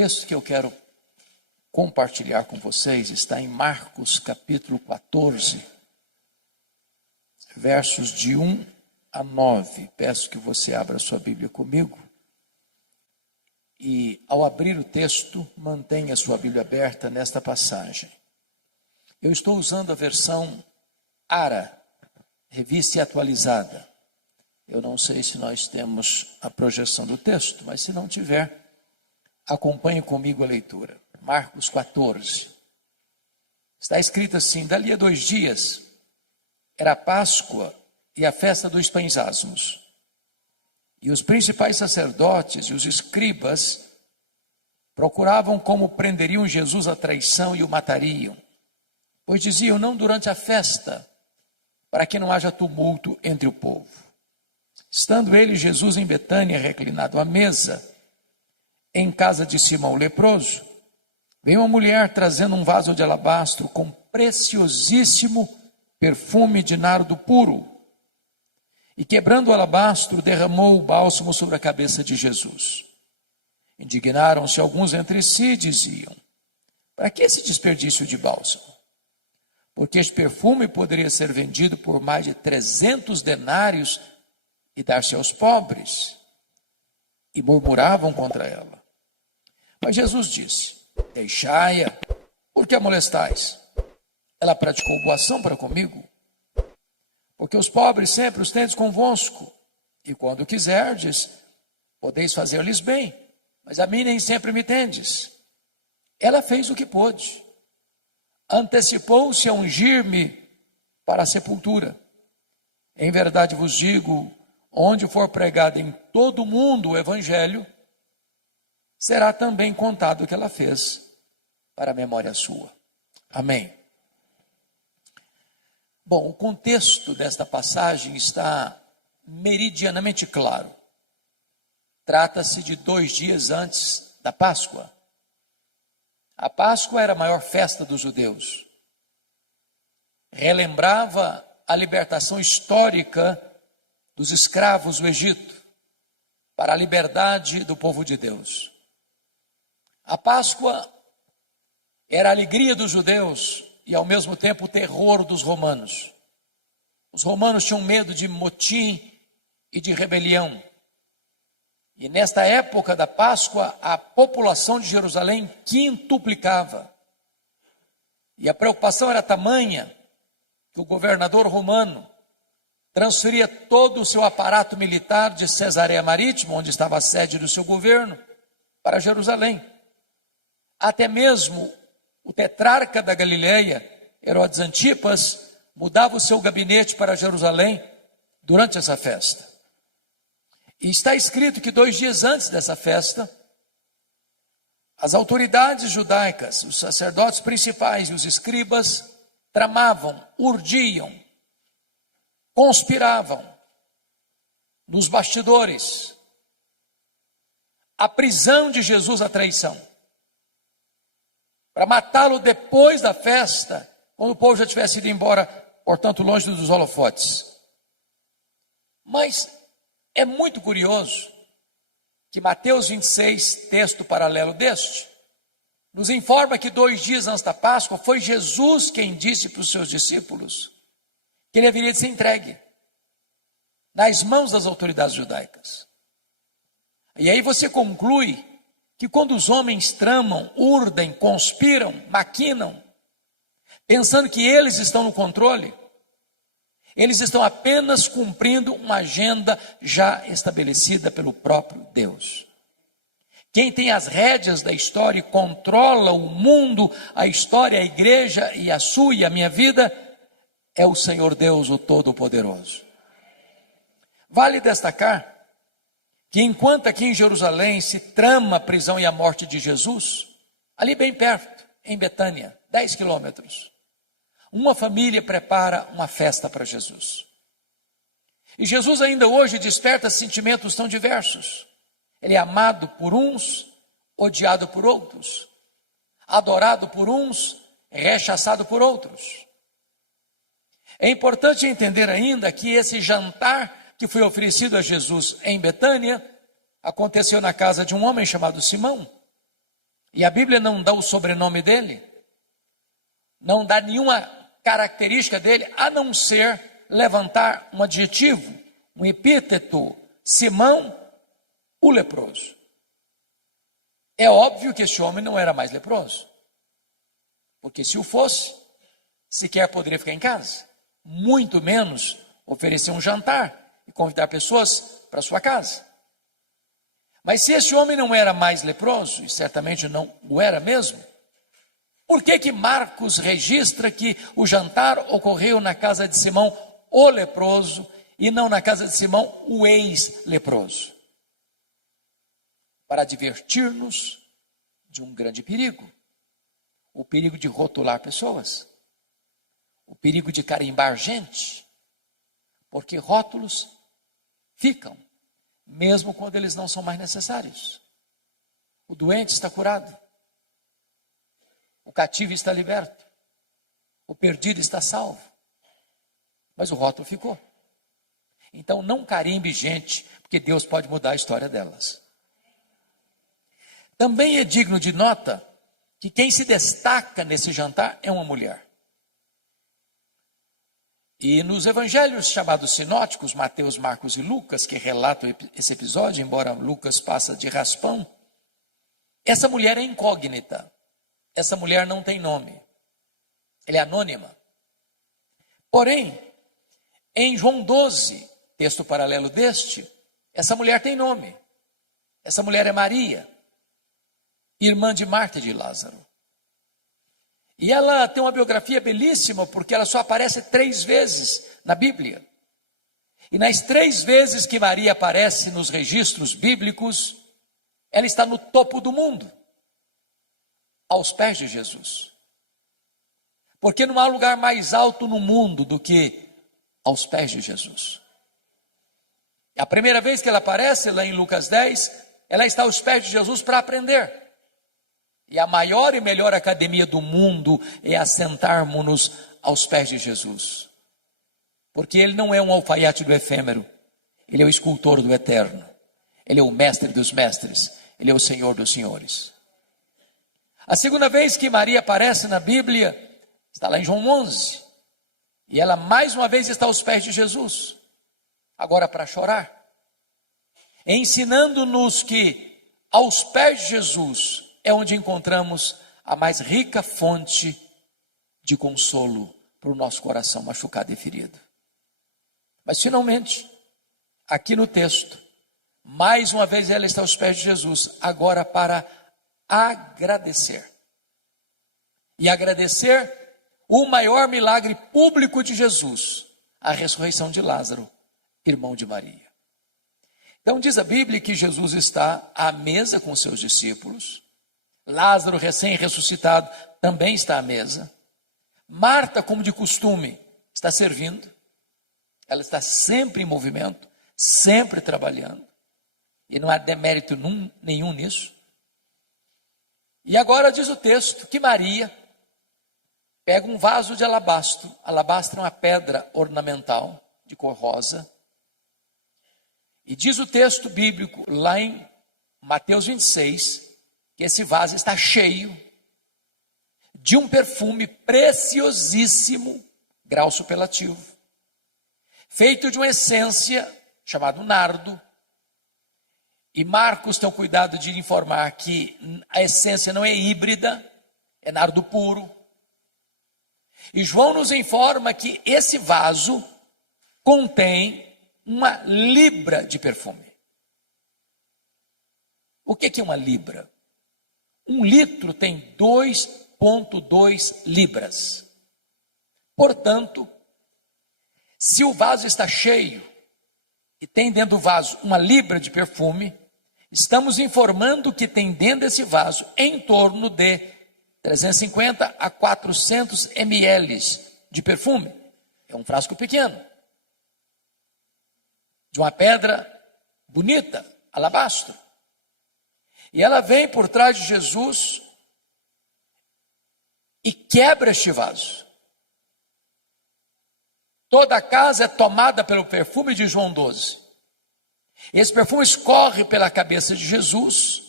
texto que eu quero compartilhar com vocês está em Marcos capítulo 14, versos de 1 a 9. Peço que você abra sua Bíblia comigo. E ao abrir o texto, mantenha sua Bíblia aberta nesta passagem. Eu estou usando a versão ARA, revista e atualizada. Eu não sei se nós temos a projeção do texto, mas se não tiver, acompanhe comigo a leitura. Marcos 14. Está escrito assim: dali a 2 dias, era a Páscoa e a festa dos pães asmos. E os principais sacerdotes e os escribas procuravam como prenderiam Jesus à traição e o matariam. Pois diziam: não durante a festa, para que não haja tumulto entre o povo. Estando ele, Jesus, em Betânia, reclinado à mesa, em casa de Simão o leproso, veio uma mulher trazendo um vaso de alabastro com preciosíssimo perfume de nardo puro. E quebrando o alabastro, derramou o bálsamo sobre a cabeça de Jesus. Indignaram-se alguns entre si e diziam: para que esse desperdício de bálsamo? Porque este perfume poderia ser vendido por mais de 300 denários e dar-se aos pobres. E murmuravam contra ela. Mas Jesus disse: deixai-a, por que a molestais? Ela praticou boa ação para comigo. Porque os pobres sempre os tendes convosco, e quando quiserdes, podeis fazer-lhes bem, mas a mim nem sempre me tendes. Ela fez o que pôde. Antecipou-se a ungir-me para a sepultura. Em verdade vos digo, onde for pregado em todo o mundo o evangelho, será também contado o que ela fez para a memória sua. Amém. Bom, o contexto desta passagem está meridianamente claro. Trata-se de 2 dias antes da Páscoa. A Páscoa era a maior festa dos judeus. Relembrava a libertação histórica dos escravos do Egito para a liberdade do povo de Deus. A Páscoa era a alegria dos judeus e ao mesmo tempo o terror dos romanos. Os romanos tinham medo de motim e de rebelião. E nesta época da Páscoa, a população de Jerusalém quintuplicava. E a preocupação era tamanha que o governador romano transferia todo o seu aparato militar de Cesareia Marítima, onde estava a sede do seu governo, para Jerusalém. Até mesmo o tetrarca da Galileia, Herodes Antipas, mudava o seu gabinete para Jerusalém durante essa festa. E está escrito que 2 dias antes dessa festa, as autoridades judaicas, os sacerdotes principais e os escribas tramavam, urdiam, conspiravam nos bastidores a prisão de Jesus à traição, para matá-lo depois da festa, quando o povo já tivesse ido embora, portanto longe dos holofotes. Mas é muito curioso que Mateus 26, texto paralelo deste, nos informa que 2 dias antes da Páscoa, foi Jesus quem disse para os seus discípulos que ele haveria de ser entregue nas mãos das autoridades judaicas. E aí você conclui que quando os homens tramam, urdem, conspiram, maquinam, pensando que eles estão no controle, eles estão apenas cumprindo uma agenda já estabelecida pelo próprio Deus. Quem tem as rédeas da história e controla o mundo, a história, a igreja e a sua e a minha vida, é o Senhor Deus, o Todo-Poderoso. Vale destacar que enquanto aqui em Jerusalém se trama a prisão e a morte de Jesus, ali bem perto, em Betânia, 10 quilômetros, uma família prepara uma festa para Jesus. E Jesus ainda hoje desperta sentimentos tão diversos. Ele é amado por uns, odiado por outros, adorado por uns, rechaçado por outros. É importante entender ainda que esse jantar que foi oferecido a Jesus em Betânia aconteceu na casa de um homem chamado Simão. E a Bíblia não dá o sobrenome dele, não dá nenhuma característica dele, a não ser levantar um adjetivo, um epíteto: Simão, o leproso. É óbvio que esse homem não era mais leproso, porque se o fosse, sequer poderia ficar em casa, muito menos oferecer um jantar e convidar pessoas para sua casa. Mas se esse homem não era mais leproso, e certamente não o era mesmo, por que Marcos registra que o jantar ocorreu na casa de Simão, o leproso, e não na casa de Simão, o ex-leproso? Para advertir-nos de um grande perigo: o perigo de rotular pessoas, o perigo de carimbar gente, porque rótulos ficam, mesmo quando eles não são mais necessários. O doente está curado, o cativo está liberto, o perdido está salvo, mas o rótulo ficou. Então não carimbe gente, porque Deus pode mudar a história delas. Também é digno de nota que quem se destaca nesse jantar é uma mulher. E nos evangelhos chamados sinóticos, Mateus, Marcos e Lucas, que relatam esse episódio, embora Lucas passa de raspão, essa mulher é incógnita. Essa mulher não tem nome. Ela é anônima. Porém, em João 12, texto paralelo deste, essa mulher tem nome. Essa mulher é Maria, irmã de Marta e de Lázaro. E ela tem uma biografia belíssima, porque ela só aparece 3 vezes na Bíblia. E nas 3 vezes que Maria aparece nos registros bíblicos, ela está no topo do mundo, aos pés de Jesus. Porque não há lugar mais alto no mundo do que aos pés de Jesus. A primeira vez que ela aparece, lá em Lucas 10, ela está aos pés de Jesus para aprender. E a maior e melhor academia do mundo é assentarmos-nos aos pés de Jesus. Porque ele não é um alfaiate do efêmero, ele é o escultor do eterno. Ele é o mestre dos mestres, ele é o Senhor dos senhores. A segunda vez que Maria aparece na Bíblia, está lá em João 11. E ela mais uma vez está aos pés de Jesus, agora para chorar, ensinando-nos que aos pés de Jesus é onde encontramos a mais rica fonte de consolo para o nosso coração machucado e ferido. Mas finalmente, aqui no texto, mais uma vez ela está aos pés de Jesus, agora para agradecer. E agradecer o maior milagre público de Jesus, a ressurreição de Lázaro, irmão de Maria. Então diz a Bíblia que Jesus está à mesa com seus discípulos, Lázaro, recém-ressuscitado, também está à mesa. Marta, como de costume, está servindo. Ela está sempre em movimento, sempre trabalhando. E não há demérito nenhum nisso. E agora diz o texto que Maria pega um vaso de alabastro. Alabastro é uma pedra ornamental de cor rosa. E diz o texto bíblico, lá em Mateus 26, que esse vaso está cheio de um perfume preciosíssimo, grau superlativo, feito de uma essência chamada nardo. E Marcos tem o cuidado de informar que a essência não é híbrida, é nardo puro. E João nos informa que esse vaso contém 1 libra de perfume. O que é 1 libra? 1 litro tem 2,2 libras. Portanto, se o vaso está cheio e tem dentro do vaso 1 libra de perfume, estamos informando que tem dentro desse vaso em torno de 350 a 400 ml de perfume. É um frasco pequeno, de uma pedra bonita, alabastro. E ela vem por trás de Jesus e quebra este vaso. Toda a casa é tomada pelo perfume de João 12. Esse perfume escorre pela cabeça de Jesus,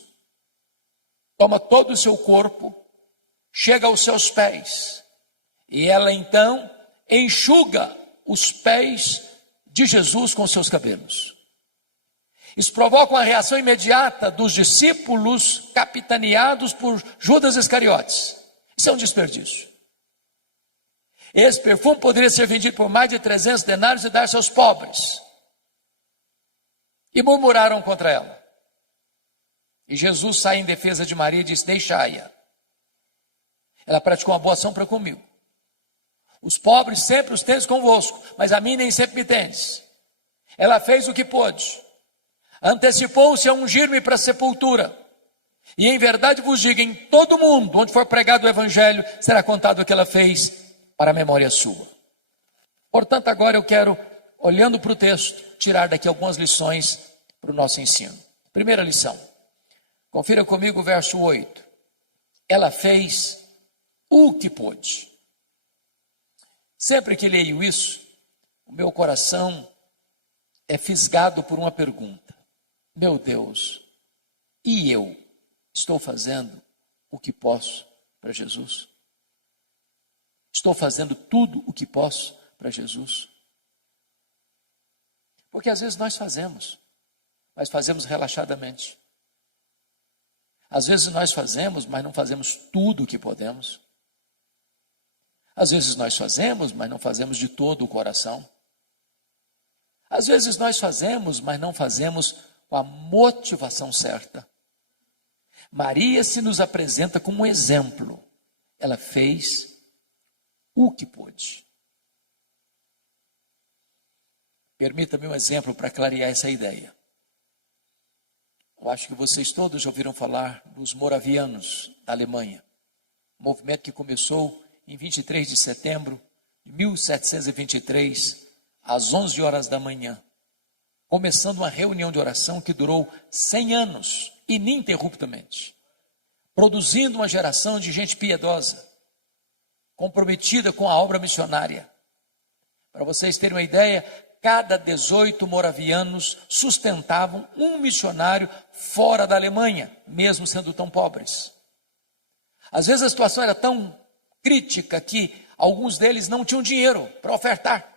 toma todo o seu corpo, chega aos seus pés, e ela então enxuga os pés de Jesus com seus cabelos. Isso provoca uma reação imediata dos discípulos capitaneados por Judas Iscariotes. Isso é um desperdício. Esse perfume poderia ser vendido por mais de 300 denários e dar-se aos pobres. E murmuraram contra ela. E Jesus sai em defesa de Maria e diz: deixai-a. Ela praticou uma boa ação para comigo. Os pobres sempre os tendes convosco, mas a mim nem sempre me tendes. Ela fez o que pôde. Antecipou-se a ungir-me para a sepultura. E em verdade vos digo, em todo mundo, onde for pregado o evangelho, será contado o que ela fez para a memória sua. Portanto, agora eu quero, olhando para o texto, tirar daqui algumas lições para o nosso ensino. Primeira lição. Confira comigo o verso 8. Ela fez o que pôde. Sempre que leio isso, o meu coração é fisgado por uma pergunta. Meu Deus, e eu estou fazendo o que posso para Jesus? Estou fazendo tudo o que posso para Jesus? Porque às vezes nós fazemos, mas fazemos relaxadamente. Às vezes nós fazemos, mas não fazemos tudo o que podemos. Às vezes nós fazemos, mas não fazemos de todo o coração. Às vezes nós fazemos, mas não fazemos com a motivação certa. Maria se nos apresenta como um exemplo. Ela fez o que pôde. Permita-me um exemplo para clarear essa ideia. Eu acho que vocês todos já ouviram falar dos moravianos da Alemanha. Um movimento que começou em 23 de setembro de 1723, às 11 horas da manhã. Começando uma reunião de oração que durou 100 anos, ininterruptamente. Produzindo uma geração de gente piedosa, comprometida com a obra missionária. Para vocês terem uma ideia, cada 18 moravianos sustentavam um missionário fora da Alemanha, mesmo sendo tão pobres. Às vezes a situação era tão crítica que alguns deles não tinham dinheiro para ofertar.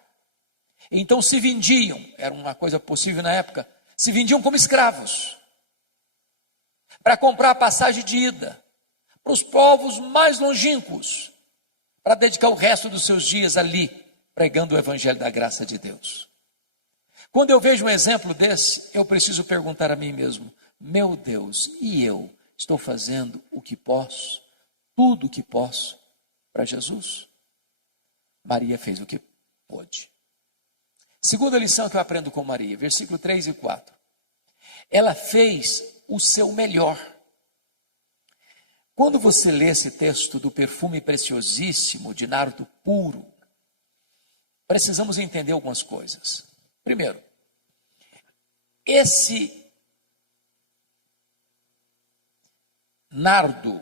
Então se vendiam, era uma coisa possível na época, se vendiam como escravos, para comprar a passagem de ida, para os povos mais longínquos, para dedicar o resto dos seus dias ali, pregando o evangelho da graça de Deus. Quando eu vejo um exemplo desse, eu preciso perguntar a mim mesmo, meu Deus, e eu estou fazendo o que posso, tudo o que posso para Jesus? Maria fez o que pôde. Segunda lição que eu aprendo com Maria, versículo 3 e 4. Ela fez o seu melhor. Quando você lê esse texto do perfume preciosíssimo de nardo puro, precisamos entender algumas coisas. Primeiro, esse nardo,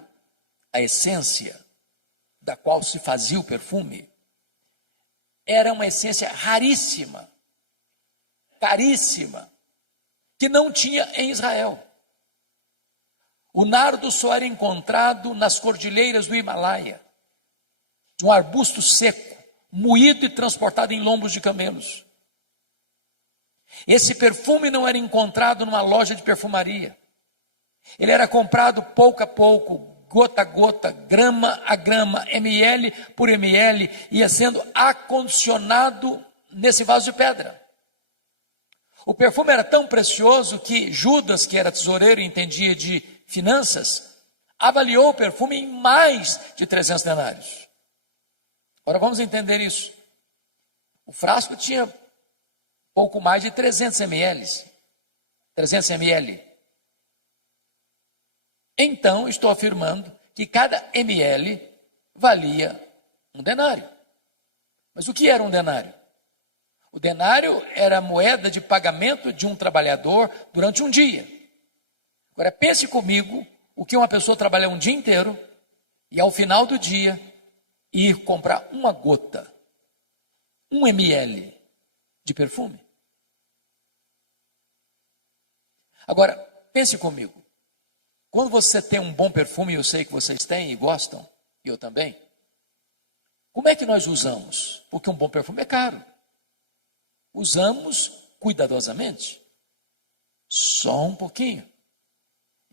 a essência da qual se fazia o perfume, era uma essência raríssima, caríssima, que não tinha em Israel. O nardo só era encontrado nas cordilheiras do Himalaia, de um arbusto seco, moído e transportado em lombos de camelos. Esse perfume não era encontrado numa loja de perfumaria. Ele era comprado pouco a pouco, gota a gota, grama a grama, ml por ml, ia sendo acondicionado nesse vaso de pedra. O perfume era tão precioso que Judas, que era tesoureiro e entendia de finanças, avaliou o perfume em mais de 300 denários. Agora vamos entender isso. O frasco tinha pouco mais de 300 ml. 300 ml. Então, estou afirmando que cada ml valia um denário. Mas o que era um denário? O denário era a moeda de pagamento de um trabalhador durante um dia. Agora, pense comigo o que uma pessoa trabalhar um dia inteiro e ao final do dia ir comprar uma gota, 1 ml de perfume. Agora, pense comigo. Quando você tem um bom perfume, eu sei que vocês têm e gostam, e eu também. Como é que nós usamos? Porque um bom perfume é caro. Usamos cuidadosamente. Só um pouquinho.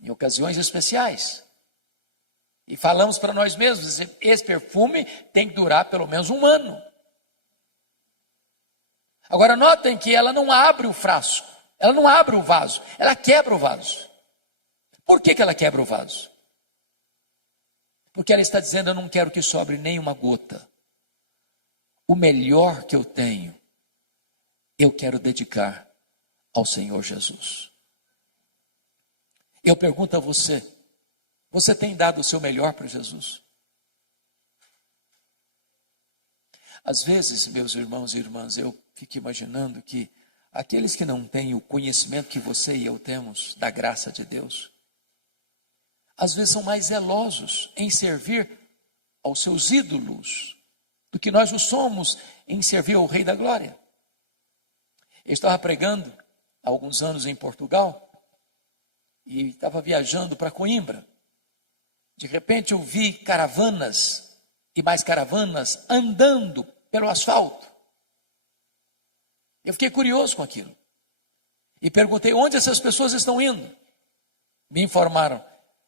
Em ocasiões especiais. E falamos para nós mesmos, esse perfume tem que durar pelo menos um ano. Agora notem que ela não abre o frasco, ela não abre o vaso, ela quebra o vaso. Por que ela quebra o vaso? Porque ela está dizendo, eu não quero que sobre nem uma gota. O melhor que eu tenho, eu quero dedicar ao Senhor Jesus. Eu pergunto a você, você tem dado o seu melhor para Jesus? Às vezes, meus irmãos e irmãs, eu fico imaginando que aqueles que não têm o conhecimento que você e eu temos da graça de Deus, às vezes são mais zelosos em servir aos seus ídolos do que nós o somos em servir ao Rei da Glória. Eu estava pregando há alguns anos em Portugal e estava viajando para Coimbra. De repente eu vi caravanas e mais caravanas andando pelo asfalto. Eu fiquei curioso com aquilo. E perguntei, onde essas pessoas estão indo? Me informaram,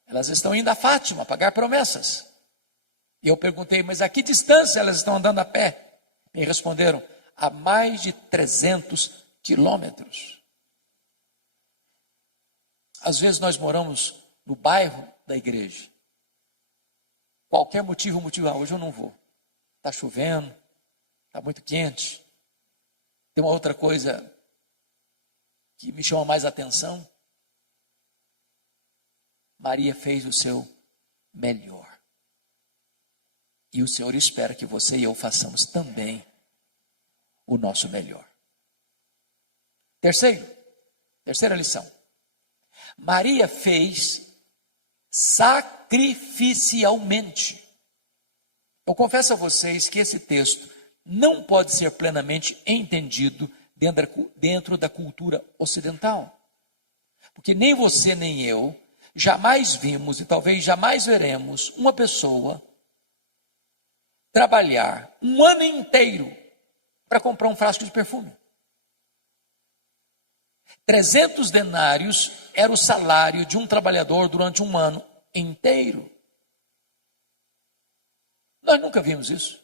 elas estão indo a Fátima, pagar promessas. E eu perguntei, mas a que distância elas estão andando a pé? Me responderam, a mais de 300 quilômetros. Às vezes nós moramos no bairro da igreja. Qualquer motivo, hoje eu não vou. Está chovendo, está muito quente. Tem uma outra coisa que me chama mais atenção. Maria fez o seu melhor. E o Senhor espera que você e eu façamos também o nosso melhor. Terceira lição. Maria fez sacrificialmente. Eu confesso a vocês que esse texto não pode ser plenamente entendido dentro da cultura ocidental. Porque nem você nem eu jamais vimos e talvez jamais veremos uma pessoa trabalhar um ano inteiro para comprar um frasco de perfume. 300 denários era o salário de um trabalhador durante um ano inteiro. Nós nunca vimos isso.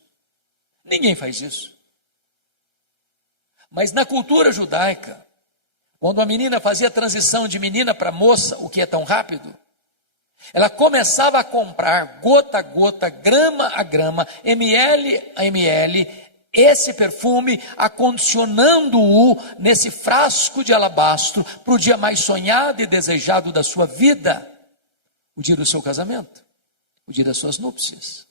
Ninguém faz isso. Mas na cultura judaica, quando a menina fazia a transição de menina para moça, o que é tão rápido, ela começava a comprar gota a gota, grama a grama, ml a ml, esse perfume, acondicionando-o nesse frasco de alabastro para o dia mais sonhado e desejado da sua vida, o dia do seu casamento, o dia das suas núpcias.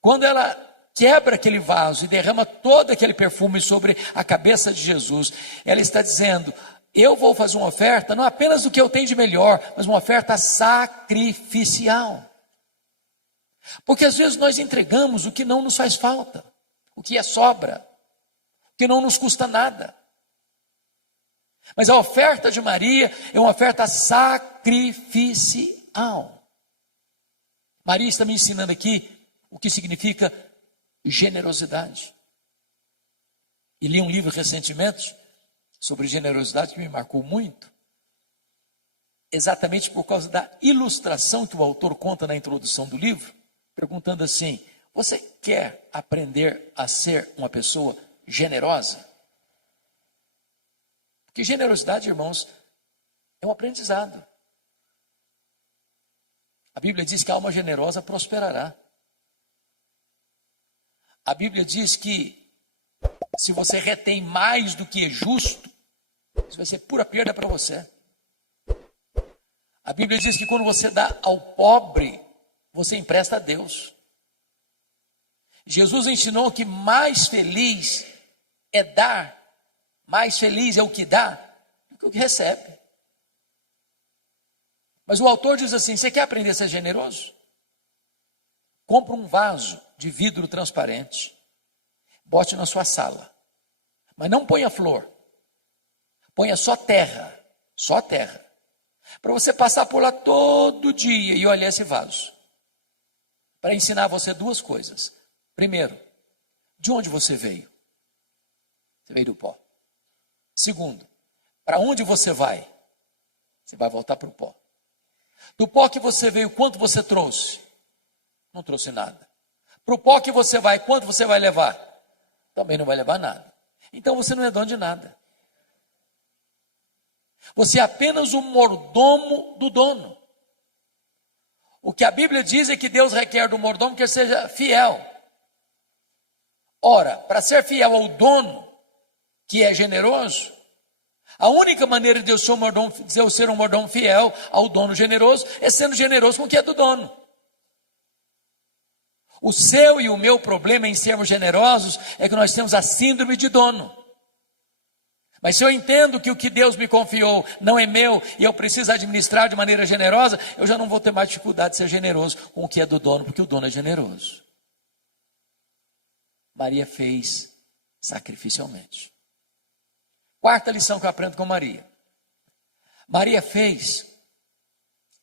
Quando ela quebra aquele vaso e derrama todo aquele perfume sobre a cabeça de Jesus, ela está dizendo, eu vou fazer uma oferta, não apenas do que eu tenho de melhor, mas uma oferta sacrificial. Porque às vezes nós entregamos o que não nos faz falta, o que é sobra, o que não nos custa nada. Mas a oferta de Maria é uma oferta sacrificial. Maria está me ensinando aqui o que significa generosidade. E li um livro recentemente sobre generosidade que me marcou muito, exatamente por causa da ilustração que o autor conta na introdução do livro, perguntando assim, você quer aprender a ser uma pessoa generosa? Porque generosidade, irmãos, é um aprendizado. A Bíblia diz que a alma generosa prosperará. A Bíblia diz que se você retém mais do que é justo, isso vai ser pura perda para você. A Bíblia diz que quando você dá ao pobre, você empresta a Deus. Jesus ensinou que mais feliz é dar, mais feliz é o que dá do que o que recebe. Mas o autor diz assim, você quer aprender a ser generoso? Compra um vaso de vidro transparente, bote na sua sala, mas não ponha flor, ponha só terra, para você passar por lá todo dia e olhar esse vaso, para ensinar você duas coisas. Primeiro, de onde você veio? Você veio do pó. Segundo, para onde você vai? Você vai voltar para o pó. Do pó que você veio, quanto você trouxe? Não trouxe nada. Para o pó que você vai, quanto você vai levar? Também não vai levar nada. Então você não é dono de nada. Você é apenas o mordomo do dono. O que a Bíblia diz é que Deus requer do mordomo que ele seja fiel. Ora, para ser fiel ao dono, que é generoso, a única maneira de eu ser um mordomo fiel ao dono generoso é sendo generoso com o que é do dono. O seu e o meu problema em sermos generosos é que nós temos a síndrome de dono. Mas se eu entendo que o que Deus me confiou não é meu e eu preciso administrar de maneira generosa, eu já não vou ter mais dificuldade de ser generoso com o que é do dono, porque o dono é generoso. Maria fez sacrificialmente. Quarta lição que eu aprendo com Maria. Maria fez,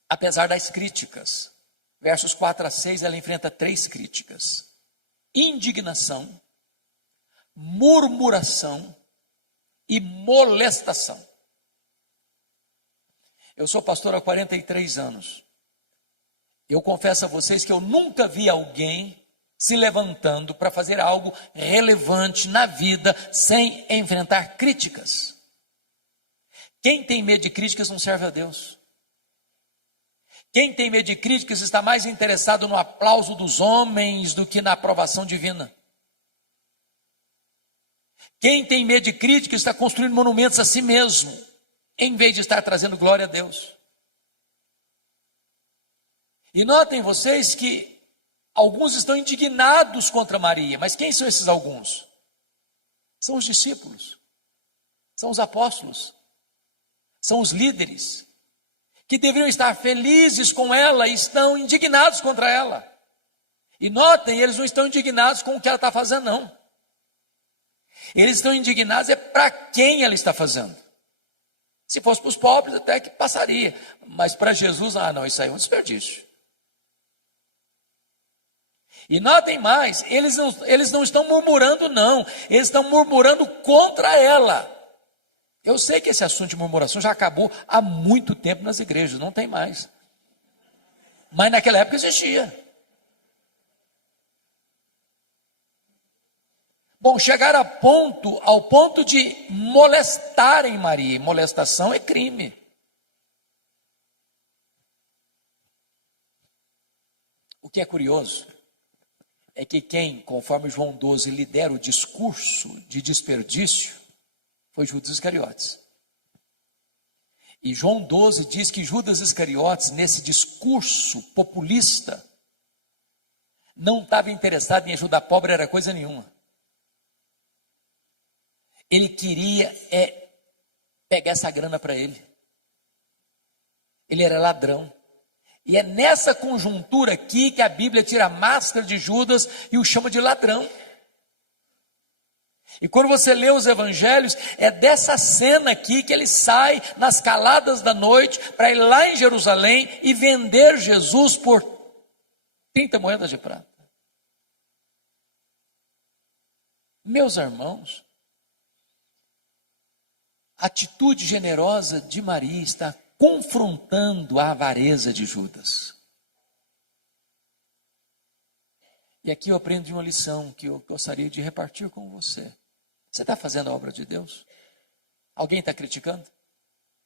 apesar das críticas. Versos 4 a 6, ela enfrenta 3 críticas: indignação, murmuração e molestação. Eu sou pastor há 43 anos. Eu confesso a vocês que eu nunca vi alguém se levantando para fazer algo relevante na vida sem enfrentar críticas. Quem tem medo de críticas não serve a Deus. Quem tem medo de críticas está mais interessado no aplauso dos homens do que na aprovação divina. Quem tem medo de críticas está construindo monumentos a si mesmo, em vez de estar trazendo glória a Deus. E notem vocês que alguns estão indignados contra Maria, mas quem são esses alguns? São os discípulos, são os apóstolos, são os líderes, que deveriam estar felizes com ela e estão indignados contra ela. E notem, eles não estão indignados com o que ela está fazendo, não. Eles estão indignados para quem ela está fazendo. Se fosse para os pobres, até que passaria. Mas para Jesus, não, isso aí é um desperdício. E notem mais, eles não estão murmurando, não. Eles estão murmurando contra ela. Eu sei que esse assunto de murmuração já acabou há muito tempo nas igrejas, não tem mais. Mas naquela época existia. Bom, chegar ao ponto de molestarem Maria. E molestação é crime. O que é curioso é que quem, conforme João 12, lidera o discurso de desperdício foi Judas Iscariotes. E João 12 diz que Judas Iscariotes, nesse discurso populista, não estava interessado em ajudar pobre, era coisa nenhuma. Ele queria pegar essa grana para ele. Ele era ladrão. E é nessa conjuntura aqui que a Bíblia tira a máscara de Judas e o chama de ladrão. E quando você lê os evangelhos, é dessa cena aqui que ele sai nas caladas da noite para ir lá em Jerusalém e vender Jesus por 30 moedas de prata. Meus irmãos, a atitude generosa de Maria está confrontando a avareza de Judas. E aqui eu aprendo uma lição que eu gostaria de repartir com você. Você está fazendo a obra de Deus? Alguém está criticando?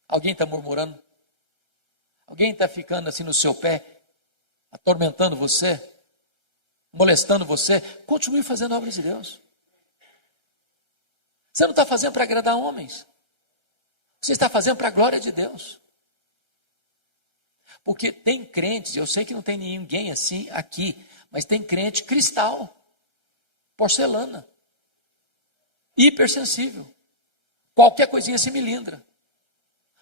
Alguém está murmurando? Alguém está ficando assim no seu pé, atormentando você, molestando você? Continue fazendo a obra de Deus. Você não está fazendo para agradar homens. Você está fazendo para a glória de Deus. Porque tem crentes, eu sei que não tem ninguém assim aqui, mas tem crente cristal, porcelana, hipersensível. Qualquer coisinha se melindra.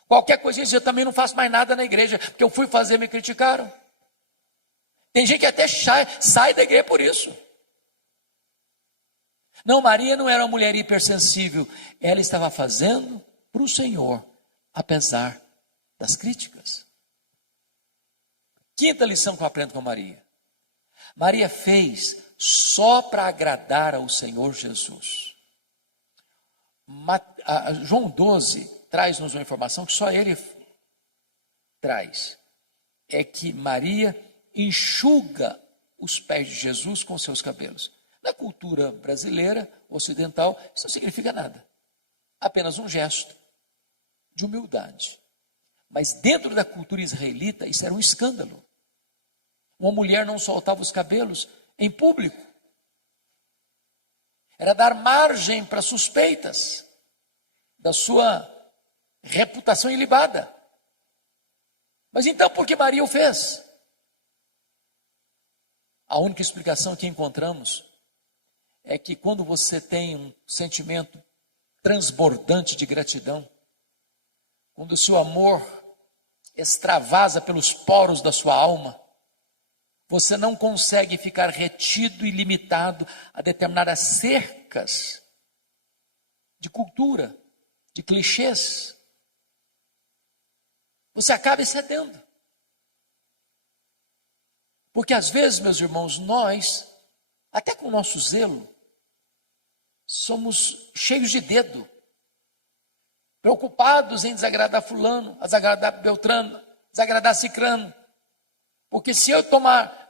Qualquer coisinha, eu também não faço mais nada na igreja, porque eu fui fazer, me criticaram. Tem gente que até sai da igreja por isso. Não, Maria não era uma mulher hipersensível, ela estava fazendo para o Senhor, apesar das críticas. Quinta lição que eu aprendo com Maria. Maria fez só para agradar ao Senhor Jesus. João 12 traz-nos uma informação que só ele traz. É que Maria enxuga os pés de Jesus com seus cabelos. Na cultura brasileira, ocidental, isso não significa nada. Apenas um gesto de humildade. Mas dentro da cultura israelita, isso era um escândalo. Uma mulher não soltava os cabelos em público. Era dar margem para suspeitas da sua reputação ilibada. Mas então, por que Maria o fez? A única explicação que encontramos é que quando você tem um sentimento transbordante de gratidão, quando o seu amor extravasa pelos poros da sua alma, você não consegue ficar retido e limitado a determinadas cercas de cultura, de clichês. Você acaba excedendo. Porque às vezes, meus irmãos, nós, até com o nosso zelo, somos cheios de dedo, preocupados em desagradar fulano, desagradar Beltrano, desagradar Cicrano. Porque se eu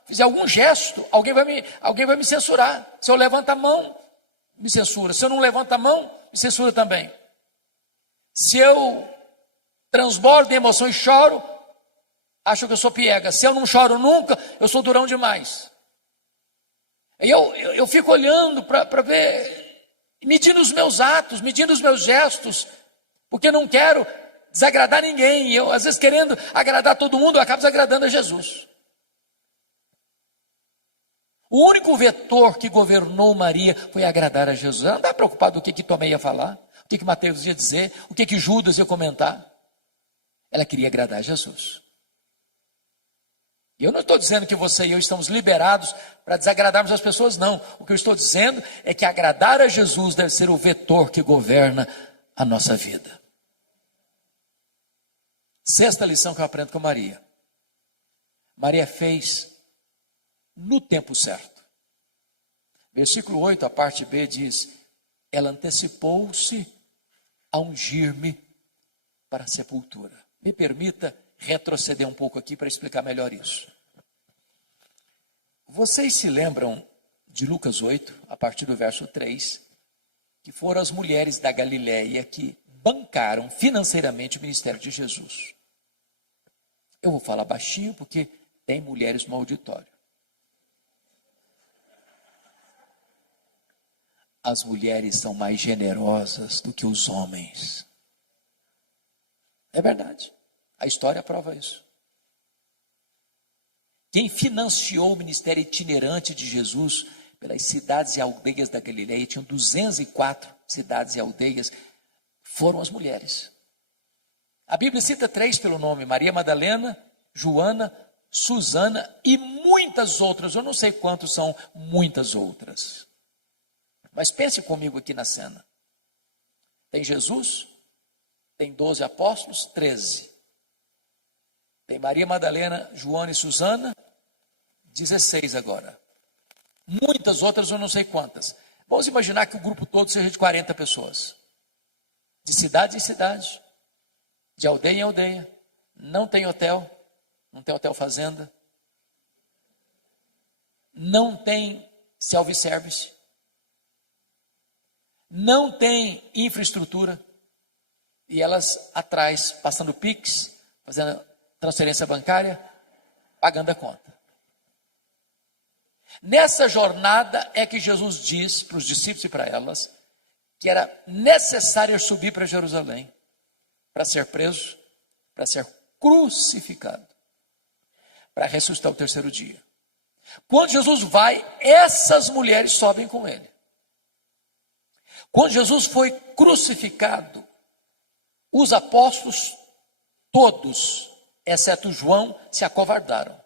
fizer algum gesto, alguém vai me censurar. Se eu levanto a mão, me censura. Se eu não levanto a mão, me censura também. Se eu transbordo em emoção e choro, acho que eu sou piega. Se eu não choro nunca, eu sou durão demais. E eu fico olhando para ver, medindo os meus atos, medindo os meus gestos, porque não quero desagradar ninguém. E eu, às vezes, querendo agradar todo mundo, eu acabo desagradando a Jesus. O único vetor que governou Maria foi agradar a Jesus. Ela não está preocupada do que Tomé ia falar, o que Mateus ia dizer, o que Judas ia comentar. Ela queria agradar a Jesus. E eu não estou dizendo que você e eu estamos liberados para desagradarmos as pessoas, não. O que eu estou dizendo é que agradar a Jesus deve ser o vetor que governa a nossa vida. Sexta lição que eu aprendo com Maria. Maria fez no tempo certo. Versículo 8, a parte B diz: ela antecipou-se a ungir-me para a sepultura. Me permita retroceder um pouco aqui para explicar melhor isso. Vocês se lembram de Lucas 8, a partir do verso 3, que foram as mulheres da Galileia que bancaram financeiramente o ministério de Jesus. Eu vou falar baixinho porque tem mulheres no auditório. As mulheres são mais generosas do que os homens. É verdade. A história prova isso. Quem financiou o ministério itinerante de Jesus pelas cidades e aldeias da Galileia, tinham 204 cidades e aldeias, foram as mulheres. A Bíblia cita 3 pelo nome: Maria Madalena, Joana, Susana e muitas outras. Eu não sei quantos são muitas outras. Mas pense comigo aqui na cena. Tem Jesus, tem 12 apóstolos, 13. Tem Maria Madalena, Joana e Susana, 16 agora. Muitas outras eu não sei quantas. Vamos imaginar que o grupo todo seja de 40 pessoas. De cidade em cidade, de aldeia em aldeia. Não tem hotel, não tem hotel fazenda. Não tem self-service. Não tem infraestrutura. E elas atrás, passando Pix, fazendo transferência bancária, pagando a conta. Nessa jornada é que Jesus diz para os discípulos e para elas que era necessário subir para Jerusalém para ser preso, para ser crucificado, para ressuscitar o terceiro dia. Quando Jesus vai, essas mulheres sobem com ele. Quando Jesus foi crucificado, os apóstolos todos, exceto João, se acovardaram.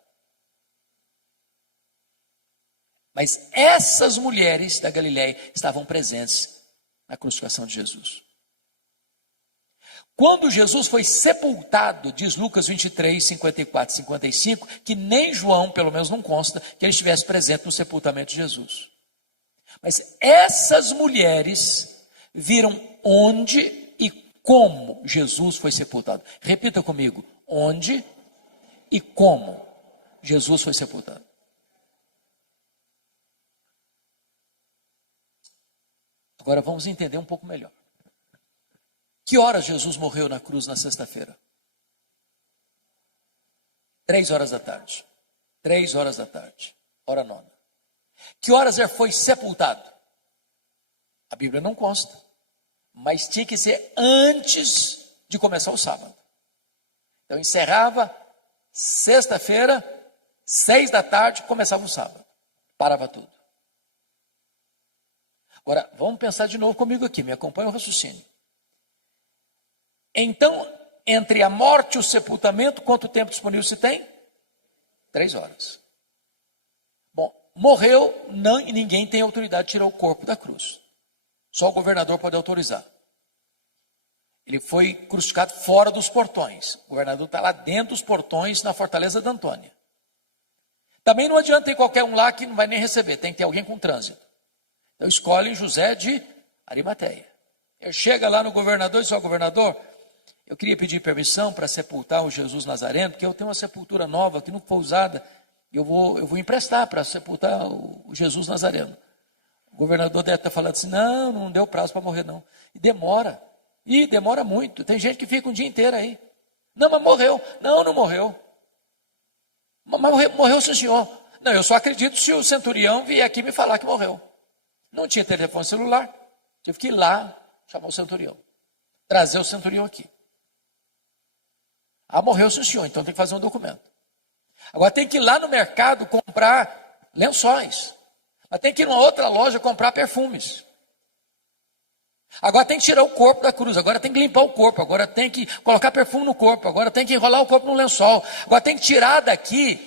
Mas essas mulheres da Galileia estavam presentes na crucificação de Jesus. Quando Jesus foi sepultado, diz Lucas 23, 54 e 55, que nem João, pelo menos não consta, que ele estivesse presente no sepultamento de Jesus. Mas essas mulheres viram onde e como Jesus foi sepultado. Repita comigo, onde e como Jesus foi sepultado. Agora vamos entender um pouco melhor. Que horas Jesus morreu na cruz na sexta-feira? 3 horas da tarde. 3 horas da tarde. Hora nona. Que horas ele foi sepultado? A Bíblia não consta. Mas tinha que ser antes de começar o sábado. Então encerrava sexta-feira, 6 da tarde, começava o sábado. Parava tudo. Agora, vamos pensar de novo comigo aqui, me acompanha o raciocínio. Então, entre a morte e o sepultamento, quanto tempo disponível se tem? 3 horas. Bom, morreu, ninguém tem autoridade de tirar o corpo da cruz. Só o governador pode autorizar. Ele foi crucificado fora dos portões. O governador está lá dentro dos portões, na fortaleza de Antônia. Também não adianta ter qualquer um lá que não vai nem receber, tem que ter alguém com trânsito. Então escolhem José de Arimateia. Ele chega lá no governador e diz: ó, governador, eu queria pedir permissão para sepultar o Jesus Nazareno, porque eu tenho uma sepultura nova que nunca foi usada, e eu vou emprestar para sepultar o Jesus Nazareno. O governador deve estar falando assim: não deu prazo para morrer não. E demora muito. Tem gente que fica um dia inteiro aí. Não, mas morreu. Não morreu. Mas morreu sim, senhor. Não, eu só acredito se o centurião vier aqui me falar que morreu. Não tinha telefone celular. Tive que ir lá chamar o centurião. Trazer o centurião aqui. Morreu sim, senhor. Então tem que fazer um documento. Agora tem que ir lá no mercado comprar lençóis. Mas tem que ir numa outra loja comprar perfumes. Agora tem que tirar o corpo da cruz, agora tem que limpar o corpo, agora tem que colocar perfume no corpo, agora tem que enrolar o corpo no lençol, agora tem que tirar daqui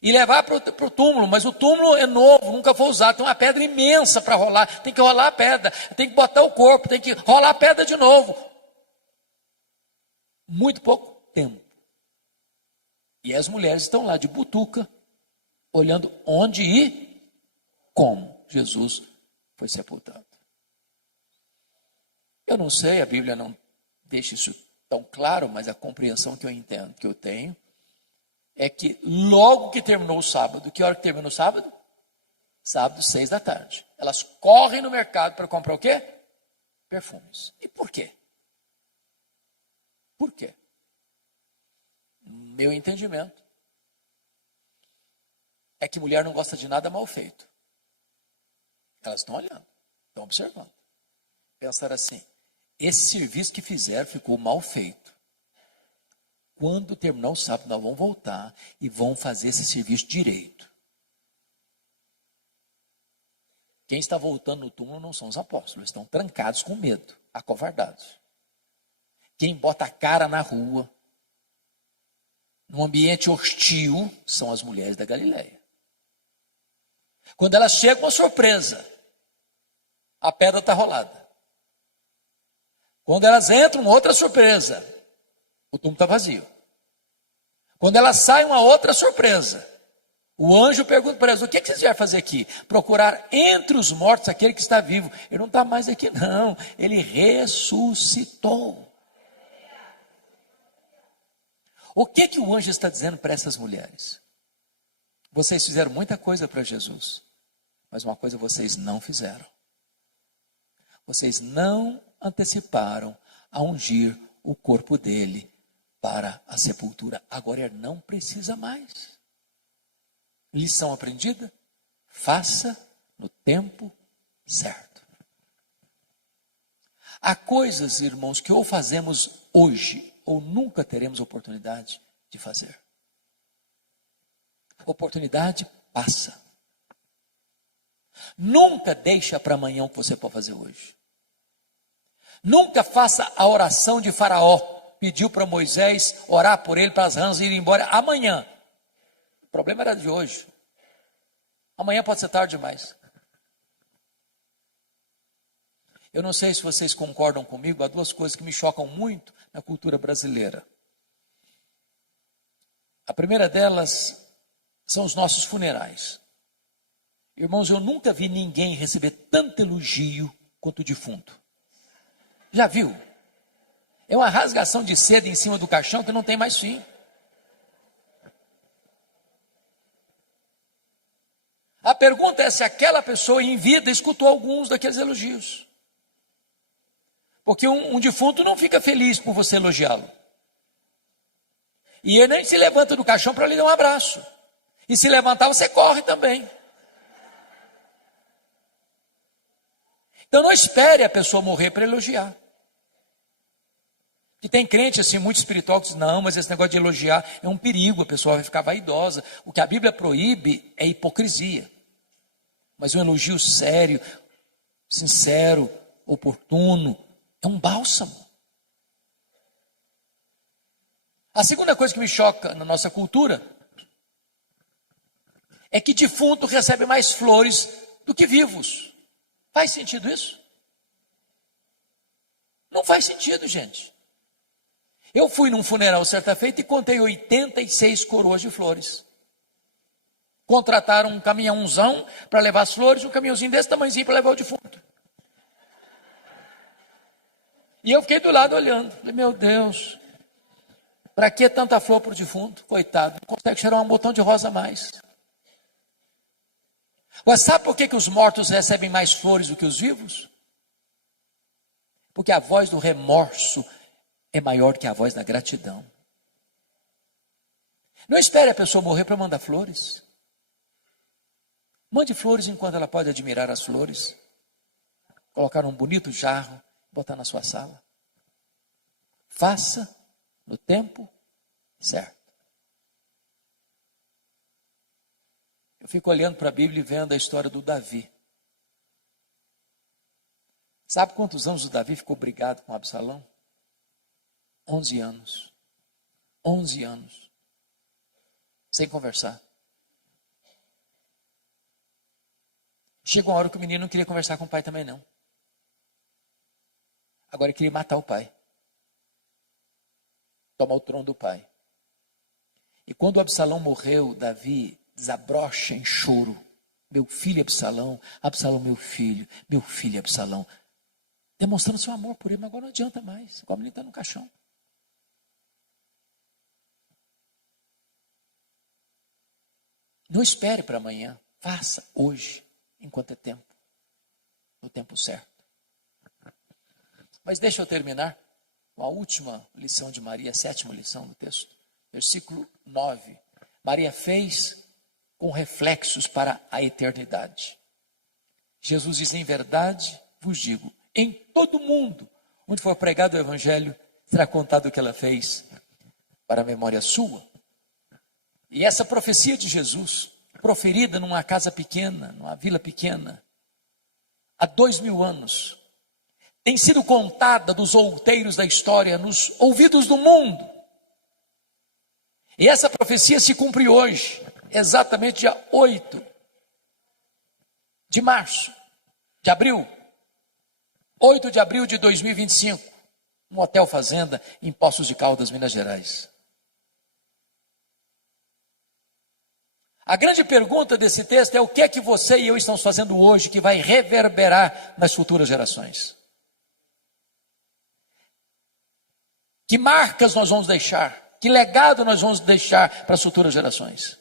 e levar para o túmulo, mas o túmulo é novo, nunca foi usado, tem uma pedra imensa para rolar, tem que rolar a pedra, tem que botar o corpo, tem que rolar a pedra de novo. Muito pouco tempo. E as mulheres estão lá de butuca, olhando onde e como Jesus foi sepultado. Eu não sei, a Bíblia não deixa isso tão claro, mas a compreensão que eu entendo, que eu tenho, é que logo que terminou o sábado, que hora que terminou o sábado? Sábado, 6 da tarde. Elas correm no mercado para comprar o quê? Perfumes. E por quê? Por quê? Meu entendimento é que mulher não gosta de nada mal feito. Elas estão olhando, estão observando. Pensaram assim: esse serviço que fizeram ficou mal feito. Quando terminar o sábado, nós vamos voltar e vamos fazer esse serviço direito. Quem está voltando no túmulo não são os apóstolos, estão trancados com medo, acovardados. Quem bota a cara na rua, num ambiente hostil, são as mulheres da Galileia. Quando elas chegam, uma surpresa: a pedra está rolada. Quando elas entram, outra surpresa: o túmulo está vazio. Quando elas saem, uma outra surpresa: o anjo pergunta para elas: o que vocês vieram fazer aqui? Procurar entre os mortos aquele que está vivo. Ele não está mais aqui não, ele ressuscitou. O que o anjo está dizendo para essas mulheres? Vocês fizeram muita coisa para Jesus, mas uma coisa vocês não fizeram. Vocês não anteciparam a ungir o corpo dele para a sepultura. Agora ele não precisa mais. Lição aprendida? Faça no tempo certo. Há coisas, irmãos, que ou fazemos hoje ou nunca teremos oportunidade de fazer. Oportunidade passa. Nunca deixa para amanhã o que você pode fazer hoje. Nunca faça a oração de Faraó. Pediu para Moisés orar por ele, para as rãs irem embora amanhã. O problema era de hoje. Amanhã pode ser tarde demais. Eu não sei se vocês concordam comigo, há duas coisas que me chocam muito na cultura brasileira. A primeira delas são os nossos funerais. Irmãos, eu nunca vi ninguém receber tanto elogio quanto o defunto. Já viu? É uma rasgação de seda em cima do caixão que não tem mais fim. A pergunta é se aquela pessoa em vida escutou alguns daqueles elogios. Porque um defunto não fica feliz por você elogiá-lo. E ele nem se levanta do caixão para lhe dar um abraço. E se levantar, você corre também. Então não espere a pessoa morrer para elogiar. E tem crente assim, muito espiritual, que diz, não, mas esse negócio de elogiar é um perigo, a pessoa vai ficar vaidosa. O que a Bíblia proíbe é hipocrisia. Mas um elogio sério, sincero, oportuno, é um bálsamo. A segunda coisa que me choca na nossa cultura é que defunto recebe mais flores do que vivos. Faz sentido isso? Não faz sentido, gente. Eu fui num funeral certa feita e contei 86 coroas de flores. Contrataram um caminhãozão para levar as flores, um caminhãozinho desse tamanhozinho para levar o defunto. E eu fiquei do lado olhando. Falei, meu Deus, para que tanta flor para o defunto? Coitado, não consegue cheirar um botão de rosa a mais. Mas sabe por que os mortos recebem mais flores do que os vivos? Porque a voz do remorso é maior que a voz da gratidão. Não espere a pessoa morrer para mandar flores. Mande flores enquanto ela pode admirar as flores. Colocar um bonito jarro, botar na sua sala. Faça no tempo certo. Eu fico olhando para a Bíblia e vendo a história do Davi. Sabe quantos anos o Davi ficou brigado com Absalão? 11 anos. 11 anos. Sem conversar. Chegou uma hora que o menino não queria conversar com o pai também não. Agora ele queria matar o pai. Tomar o trono do pai. E quando Absalão morreu, Davi desabrocha em choro. Meu filho Absalão, Absalão meu filho Absalão. Demonstrando seu amor por ele, mas agora não adianta mais. Agora o menino está no caixão. Não espere para amanhã. Faça hoje, enquanto é tempo. No tempo certo. Mas deixa eu terminar com a última lição de Maria, a sétima lição do texto. Versículo 9. Maria fez com reflexos para a eternidade. Jesus diz, em verdade vos digo, em todo mundo, onde for pregado o evangelho, será contado o que ela fez para a memória sua. E essa profecia de Jesus, proferida numa casa pequena, numa vila pequena, há 2000 anos, tem sido contada dos outeiros da história, nos ouvidos do mundo. E essa profecia se cumpre hoje, exatamente dia 8 de março, de abril, 8 de abril de 2025, no Hotel Fazenda, em Poços de Caldas, Minas Gerais. A grande pergunta desse texto é o que é que você e eu estamos fazendo hoje que vai reverberar nas futuras gerações? Que marcas nós vamos deixar? Que legado nós vamos deixar para as futuras gerações?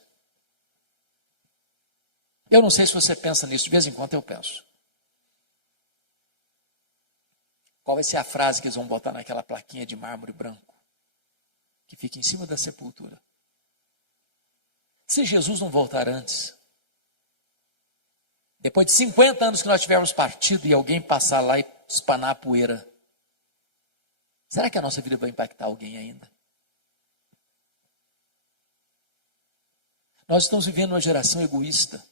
Eu não sei se você pensa nisso, de vez em quando eu penso. Qual vai ser a frase que eles vão botar naquela plaquinha de mármore branco, que fica em cima da sepultura? Se Jesus não voltar antes, depois de 50 anos que nós tivermos partido e alguém passar lá e espanar a poeira, será que a nossa vida vai impactar alguém ainda? Nós estamos vivendo uma geração egoísta,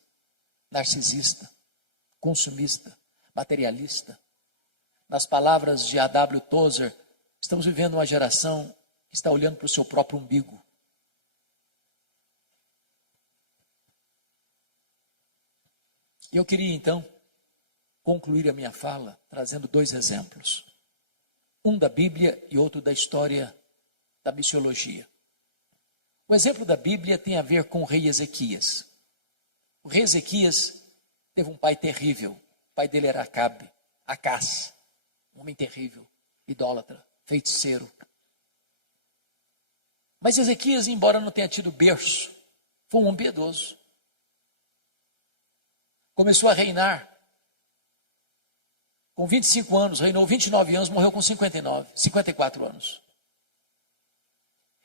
narcisista, consumista, materialista. Nas palavras de A.W. Tozer, estamos vivendo uma geração que está olhando para o seu próprio umbigo. E eu queria então concluir a minha fala trazendo dois exemplos. Um da Bíblia e outro da história da missiologia. O exemplo da Bíblia tem a ver com o rei Ezequias. O rei Ezequias teve um pai terrível. O pai dele era Acabe, Acás, um homem terrível, idólatra, feiticeiro. Mas Ezequias, embora não tenha tido berço, foi um homem piedoso. Começou a reinar com 25 anos, reinou 29 anos, morreu com 54 anos.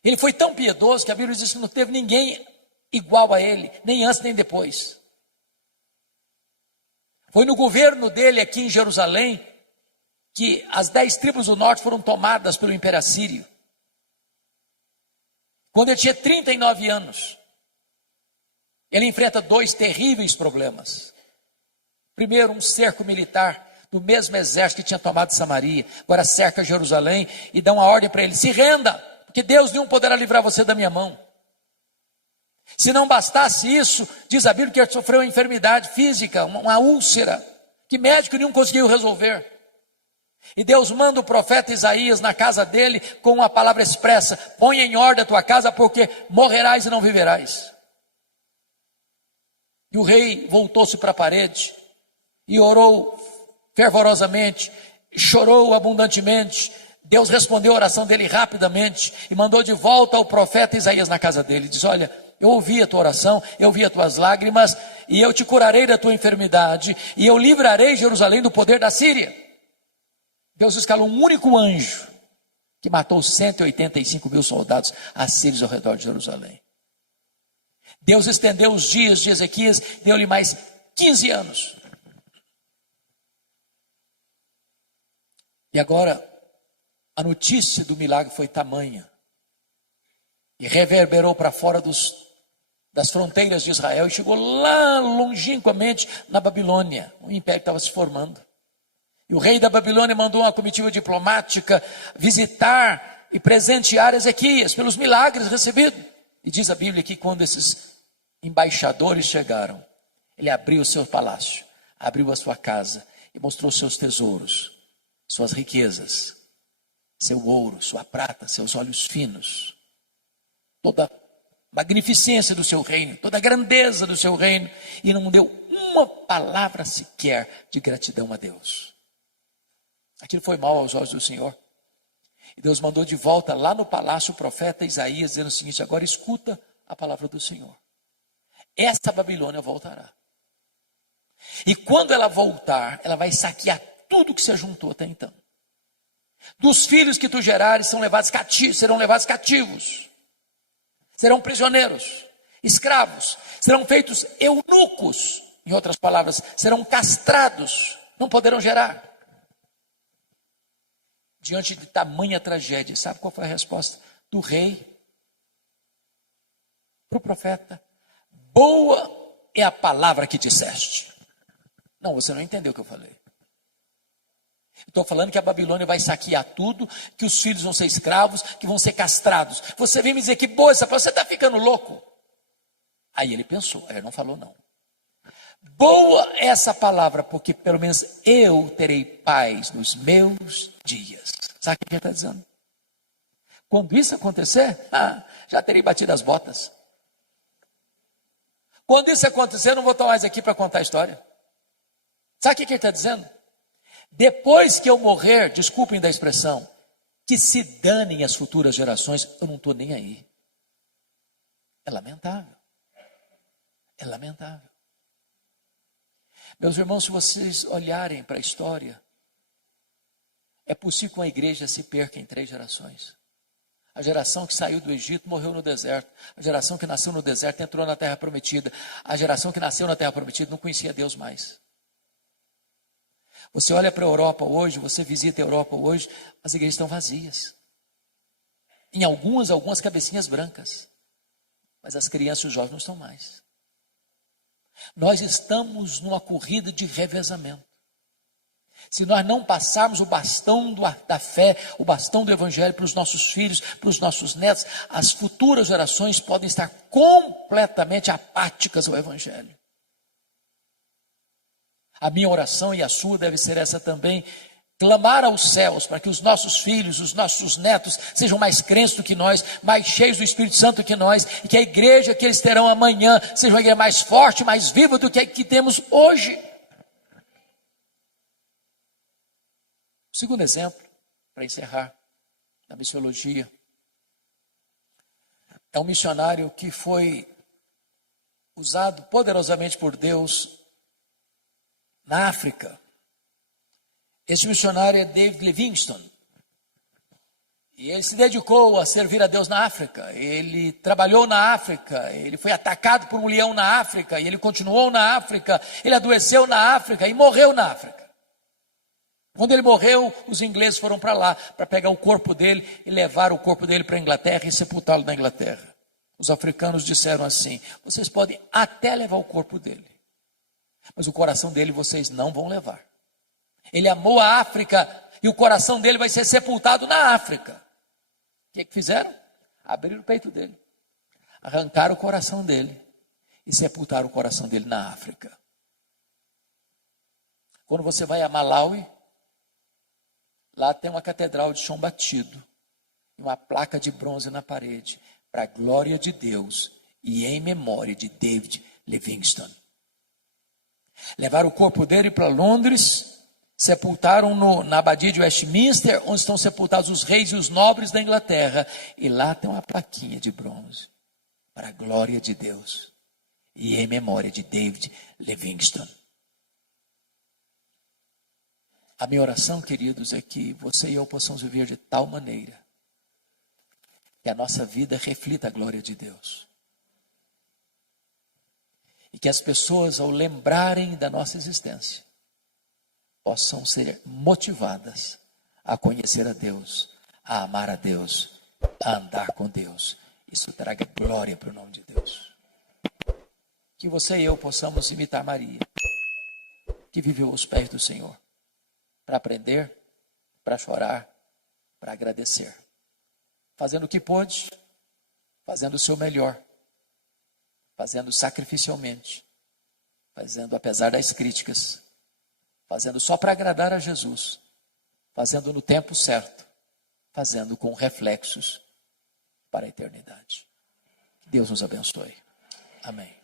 Ele foi tão piedoso que a Bíblia diz que não teve ninguém igual a ele, nem antes nem depois. Foi no governo dele aqui em Jerusalém que as 10 tribos do norte foram tomadas pelo Império Assírio. Quando ele tinha 39 anos, ele enfrenta 2 terríveis problemas. Primeiro, um cerco militar do mesmo exército que tinha tomado Samaria, agora cerca Jerusalém e dá uma ordem para ele: se renda, porque Deus nenhum poderá livrar você da minha mão. Se não bastasse isso, diz a Bíblia que ele sofreu uma enfermidade física, uma úlcera, que médico nenhum conseguiu resolver. E Deus manda o profeta Isaías na casa dele com uma palavra expressa: põe em ordem a tua casa, porque morrerás e não viverás. E o rei voltou-se para a parede e orou fervorosamente, chorou abundantemente. Deus respondeu a oração dele rapidamente e mandou de volta o profeta Isaías na casa dele. Diz: olha, eu ouvi a tua oração, eu ouvi as tuas lágrimas, e eu te curarei da tua enfermidade, e eu livrarei Jerusalém do poder da Síria. Deus escalou um único anjo que matou 185 mil soldados assírios ao redor de Jerusalém. Deus estendeu os dias de Ezequias, deu-lhe mais 15 anos. E agora, a notícia do milagre foi tamanha, e reverberou para fora das fronteiras de Israel, e chegou lá longínquamente na Babilônia, o império estava se formando. E o rei da Babilônia mandou uma comitiva diplomática visitar e presentear Ezequias pelos milagres recebidos. E diz a Bíblia que quando esses embaixadores chegaram, ele abriu o seu palácio, abriu a sua casa e mostrou seus tesouros, suas riquezas, seu ouro, sua prata, seus olhos finos, toda a magnificência do seu reino, toda a grandeza do seu reino, e não deu uma palavra sequer de gratidão a Deus. Aquilo foi mal aos olhos do Senhor. E Deus mandou de volta lá no palácio o profeta Isaías, dizendo o seguinte: agora escuta a palavra do Senhor. Esta Babilônia voltará. E quando ela voltar, ela vai saquear tudo que se ajuntou até então. Dos filhos que tu gerares serão levados cativos. Serão prisioneiros, escravos, serão feitos eunucos. Em outras palavras, serão castrados, não poderão gerar. Diante de tamanha tragédia, sabe qual foi a resposta do rei para o profeta? Boa é a palavra que disseste. Não, você não entendeu o que eu falei. Estou falando que a Babilônia vai saquear tudo, que os filhos vão ser escravos, que vão ser castrados. Você vem me dizer que boa essa palavra, você está ficando louco. Aí ele pensou, ele não falou não. Boa é essa palavra, porque pelo menos eu terei paz nos meus dias. Sabe o que ele está dizendo? Quando isso acontecer, já terei batido as botas. Quando isso acontecer, eu não vou estar mais aqui para contar a história. Sabe o que ele está dizendo? Depois que eu morrer, desculpem da expressão, que se danem as futuras gerações, eu não estou nem aí. É lamentável. É lamentável. Meus irmãos, se vocês olharem para a história, é possível que uma igreja se perca em 3 gerações. A geração que saiu do Egito morreu no deserto. A geração que nasceu no deserto entrou na terra prometida. A geração que nasceu na terra prometida não conhecia Deus mais. Você olha para a Europa hoje, você visita a Europa hoje, as igrejas estão vazias. Em algumas cabecinhas brancas. Mas as crianças e os jovens não estão mais. Nós estamos numa corrida de revezamento. Se nós não passarmos o bastão da fé, o bastão do evangelho para os nossos filhos, para os nossos netos, as futuras gerações podem estar completamente apáticas ao evangelho. A minha oração e a sua deve ser essa também: clamar aos céus para que os nossos filhos, os nossos netos sejam mais crentes do que nós, mais cheios do Espírito Santo do que nós, e que a igreja que eles terão amanhã seja uma igreja mais forte, mais viva do que a que temos hoje. O segundo exemplo, para encerrar, da missiologia, é um missionário que foi usado poderosamente por Deus na África. Esse missionário é David Livingstone. E ele se dedicou a servir a Deus na África. Ele trabalhou na África. Ele foi atacado por um leão na África. E ele continuou na África. Ele adoeceu na África e morreu na África. Quando ele morreu, os ingleses foram para lá para pegar o corpo dele e levar o corpo dele para a Inglaterra e sepultá-lo na Inglaterra. Os africanos disseram assim: vocês podem até levar o corpo dele, mas o coração dele vocês não vão levar. Ele amou a África e o coração dele vai ser sepultado na África. O que fizeram? Abriram o peito dele, arrancaram o coração dele e sepultaram o coração dele na África. Quando você vai a Malawi, lá tem uma catedral de chão batido e uma placa de bronze na parede, para a glória de Deus e em memória de David Livingstone. Levaram o corpo dele para Londres, sepultaram na abadia de Westminster, onde estão sepultados os reis e os nobres da Inglaterra, e lá tem uma plaquinha de bronze, para a glória de Deus e em memória de David Livingstone. A minha oração, queridos, é que você e eu possamos viver de tal maneira que a nossa vida reflita a glória de Deus. E que as pessoas, ao lembrarem da nossa existência, possam ser motivadas a conhecer a Deus, a amar a Deus, a andar com Deus. Isso traga glória para o nome de Deus. Que você e eu possamos imitar Maria, que viveu aos pés do Senhor, para aprender, para chorar, para agradecer. Fazendo o que pôde, fazendo o seu melhor, fazendo sacrificialmente, fazendo apesar das críticas, fazendo só para agradar a Jesus, fazendo no tempo certo, fazendo com reflexos para a eternidade. Deus nos abençoe. Amém.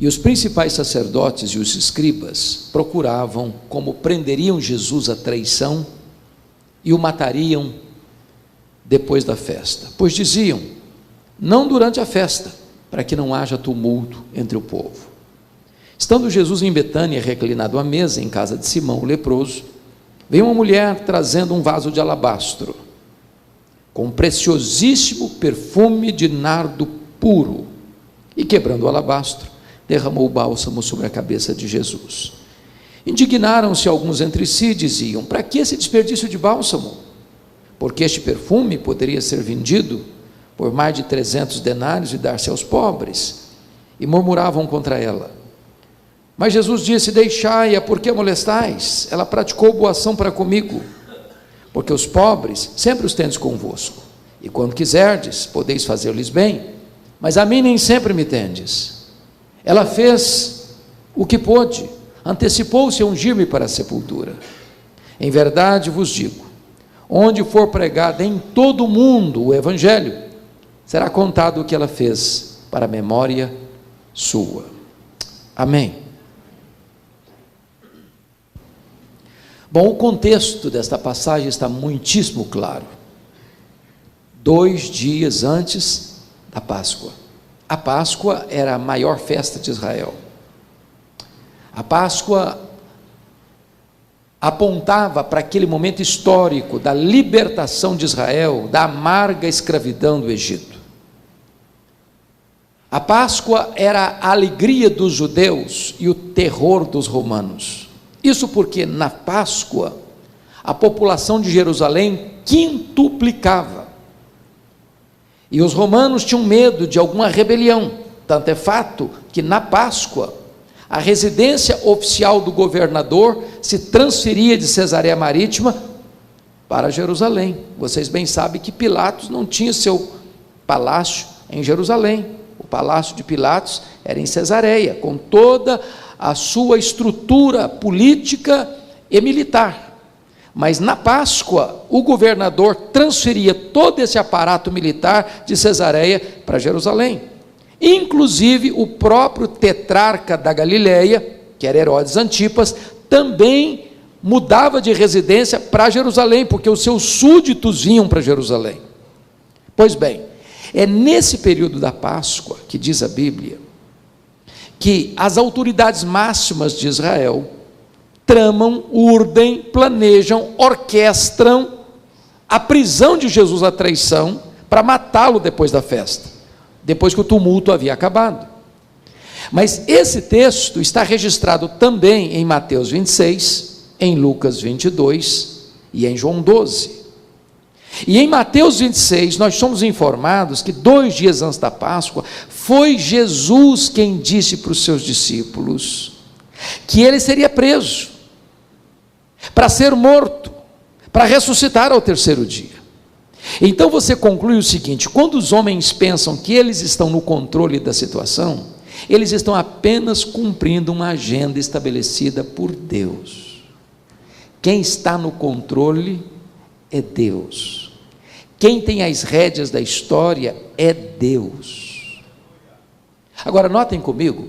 E os principais sacerdotes e os escribas procuravam como prenderiam Jesus à traição e o matariam depois da festa, pois diziam: não durante a festa, para que não haja tumulto entre o povo. Estando Jesus em Betânia, reclinado à mesa em casa de Simão, o leproso, veio uma mulher trazendo um vaso de alabastro, com um preciosíssimo perfume de nardo puro, e quebrando o alabastro, derramou o bálsamo sobre a cabeça de Jesus. Indignaram-se alguns entre si e diziam: para que esse desperdício de bálsamo? Porque este perfume poderia ser vendido por mais de 300 denários e dar-se aos pobres. E murmuravam contra ela. Mas Jesus disse: deixai-a, porque a molestais? Ela praticou boa ação para comigo, porque os pobres sempre os tendes convosco, e quando quiserdes, podeis fazer-lhes bem, mas a mim nem sempre me tendes. Ela fez o que pôde, antecipou-se a ungir-me para a sepultura. Em verdade vos digo, onde for pregado em todo o mundo o evangelho, será contado o que ela fez para a memória sua. Amém. Bom, o contexto desta passagem está muitíssimo claro. 2 dias antes da Páscoa. A Páscoa era a maior festa de Israel. A Páscoa apontava para aquele momento histórico da libertação de Israel da amarga escravidão do Egito. A Páscoa era a alegria dos judeus e o terror dos romanos. Isso porque na Páscoa a população de Jerusalém quintuplicava. E os romanos tinham medo de alguma rebelião. Tanto é fato que na Páscoa a residência oficial do governador se transferia de Cesareia Marítima para Jerusalém. Vocês bem sabem que Pilatos não tinha seu palácio em Jerusalém. O palácio de Pilatos era em Cesareia, com toda a sua estrutura política e militar. Mas na Páscoa, o governador transferia todo esse aparato militar de Cesareia para Jerusalém. Inclusive, o próprio tetrarca da Galileia, que era Herodes Antipas, também mudava de residência para Jerusalém, porque os seus súditos vinham para Jerusalém. Pois bem, é nesse período da Páscoa, que diz a Bíblia, que as autoridades máximas de Israel tramam, urdem, planejam, orquestram a prisão de Jesus à traição para matá-lo depois da festa, depois que o tumulto havia acabado. Mas esse texto está registrado também em Mateus 26, em Lucas 22 e em João 12. E em Mateus 26, nós somos informados que 2 dias antes da Páscoa, foi Jesus quem disse para os seus discípulos que ele seria preso, para ser morto, para ressuscitar ao 3º dia. Então você conclui o seguinte: quando os homens pensam que eles estão no controle da situação, eles estão apenas cumprindo uma agenda estabelecida por Deus. Quem está no controle é Deus. Quem tem as rédeas da história é Deus. Agora notem comigo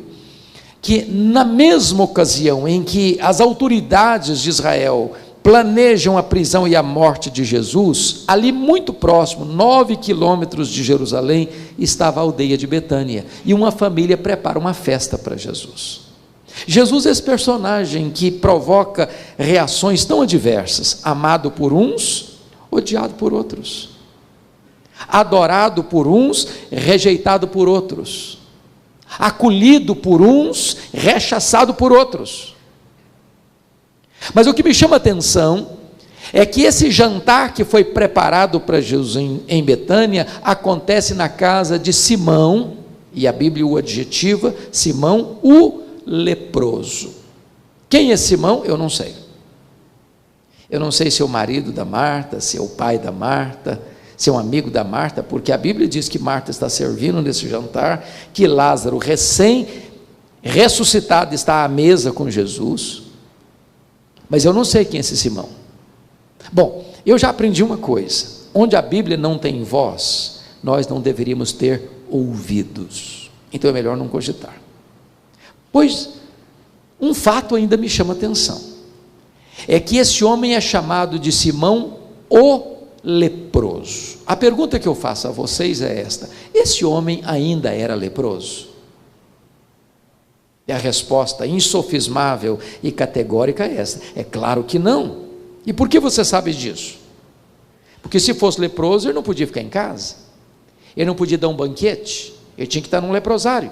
que na mesma ocasião em que as autoridades de Israel planejam a prisão e a morte de Jesus, ali muito próximo, 9 quilômetros de Jerusalém, estava a aldeia de Betânia, e uma família prepara uma festa para Jesus. Jesus é esse personagem que provoca reações tão adversas: amado por uns, odiado por outros, adorado por uns, rejeitado por outros, acolhido por uns, rechaçado por outros. Mas o que me chama a atenção é que esse jantar que foi preparado para Jesus em Betânia acontece na casa de Simão, e a Bíblia o adjetiva Simão o leproso. Quem é Simão? Eu não sei. Eu não sei se é o marido da Marta, se é o pai da Marta, se é um amigo da Marta, porque a Bíblia diz que Marta está servindo nesse jantar, que Lázaro, recém-ressuscitado, está à mesa com Jesus, mas eu não sei quem é esse Simão. Bom, eu já aprendi uma coisa: onde a Bíblia não tem voz, nós não deveríamos ter ouvidos, então é melhor não cogitar. Pois um fato ainda me chama a atenção, é que esse homem é chamado de Simão o leproso. A pergunta que eu faço a vocês é esta: esse homem ainda era leproso? E a resposta insofismável e categórica é esta: é claro que não. E por que você sabe disso? Porque se fosse leproso, ele não podia ficar em casa, ele não podia dar um banquete, ele tinha que estar num leprosário.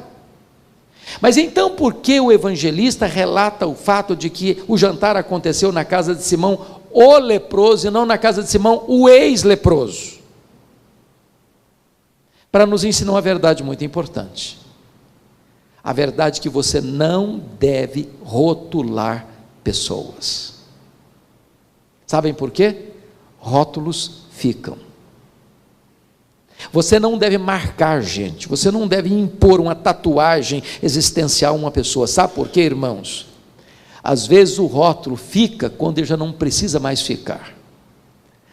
Mas então por que o evangelista relata o fato de que o jantar aconteceu na casa de Simão o leproso e não na casa de Simão o ex-leproso? Para nos ensinar uma verdade muito importante, a verdade que você não deve rotular pessoas. Sabem por quê? Rótulos ficam. Você não deve marcar gente, você não deve impor uma tatuagem existencial a uma pessoa. Sabe por quê, irmãos? Às vezes o rótulo fica quando ele já não precisa mais ficar.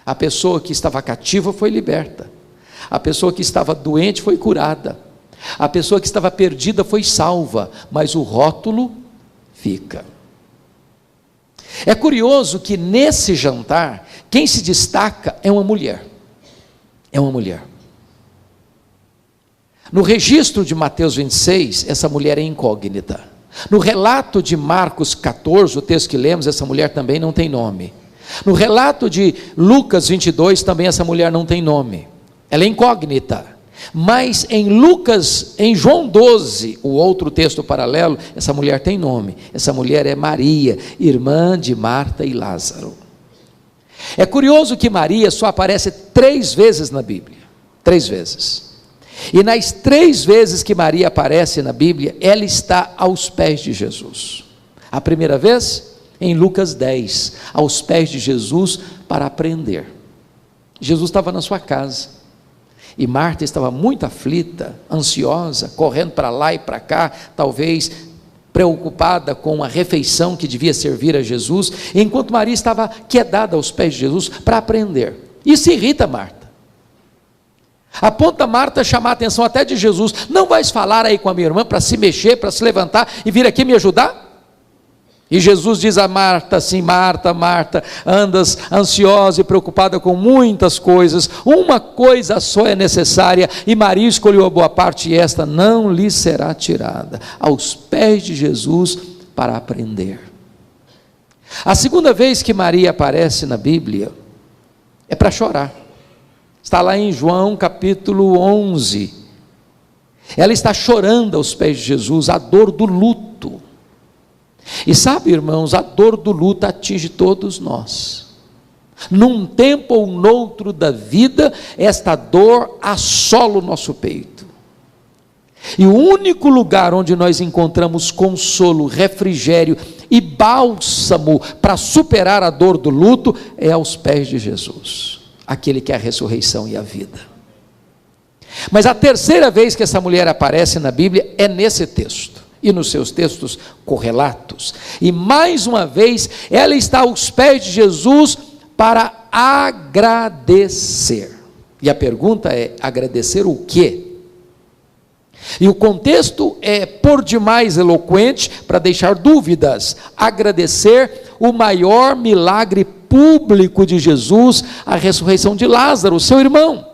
A pessoa que estava cativa foi liberta, a pessoa que estava doente foi curada, a pessoa que estava perdida foi salva, mas o rótulo fica. É curioso que nesse jantar, quem se destaca é uma mulher. É uma mulher. No registro de Mateus 26, essa mulher é incógnita. No relato de Marcos 14, o texto que lemos, essa mulher também não tem nome. No relato de Lucas 22, também essa mulher não tem nome. Ela é incógnita. Mas em João 12, o outro texto paralelo, essa mulher tem nome. Essa mulher é Maria, irmã de Marta e Lázaro. É curioso que Maria só aparece 3 vezes na Bíblia. 3 vezes. E nas 3 vezes que Maria aparece na Bíblia, ela está aos pés de Jesus. A primeira vez, em Lucas 10, aos pés de Jesus para aprender. Jesus estava na sua casa, e Marta estava muito aflita, ansiosa, correndo para lá e para cá, talvez preocupada com a refeição que devia servir a Jesus, enquanto Maria estava quedada aos pés de Jesus para aprender. Isso irrita Marta. Aponta Marta a chamar a atenção até de Jesus: não vais falar aí com a minha irmã para se mexer, para se levantar e vir aqui me ajudar? E Jesus diz a Marta assim: Marta, Marta, andas ansiosa e preocupada com muitas coisas, uma coisa só é necessária, e Maria escolheu a boa parte, e esta não lhe será tirada. Aos pés de Jesus para aprender. A segunda vez que Maria aparece na Bíblia é para chorar. Está lá em João capítulo 11. Ela está chorando aos pés de Jesus, a dor do luto. E sabe, irmãos, a dor do luto atinge todos nós. Num tempo ou noutro da vida, esta dor assola o nosso peito. E o único lugar onde nós encontramos consolo, refrigério e bálsamo para superar a dor do luto é aos pés de Jesus, aquele que é a ressurreição e a vida. Mas a terceira vez que essa mulher aparece na Bíblia é nesse texto e nos seus textos correlatos, e mais uma vez ela está aos pés de Jesus para agradecer. E a pergunta é: agradecer o quê? E o contexto é por demais eloquente para deixar dúvidas. Agradecer o maior milagre público de Jesus, a ressurreição de Lázaro, seu irmão.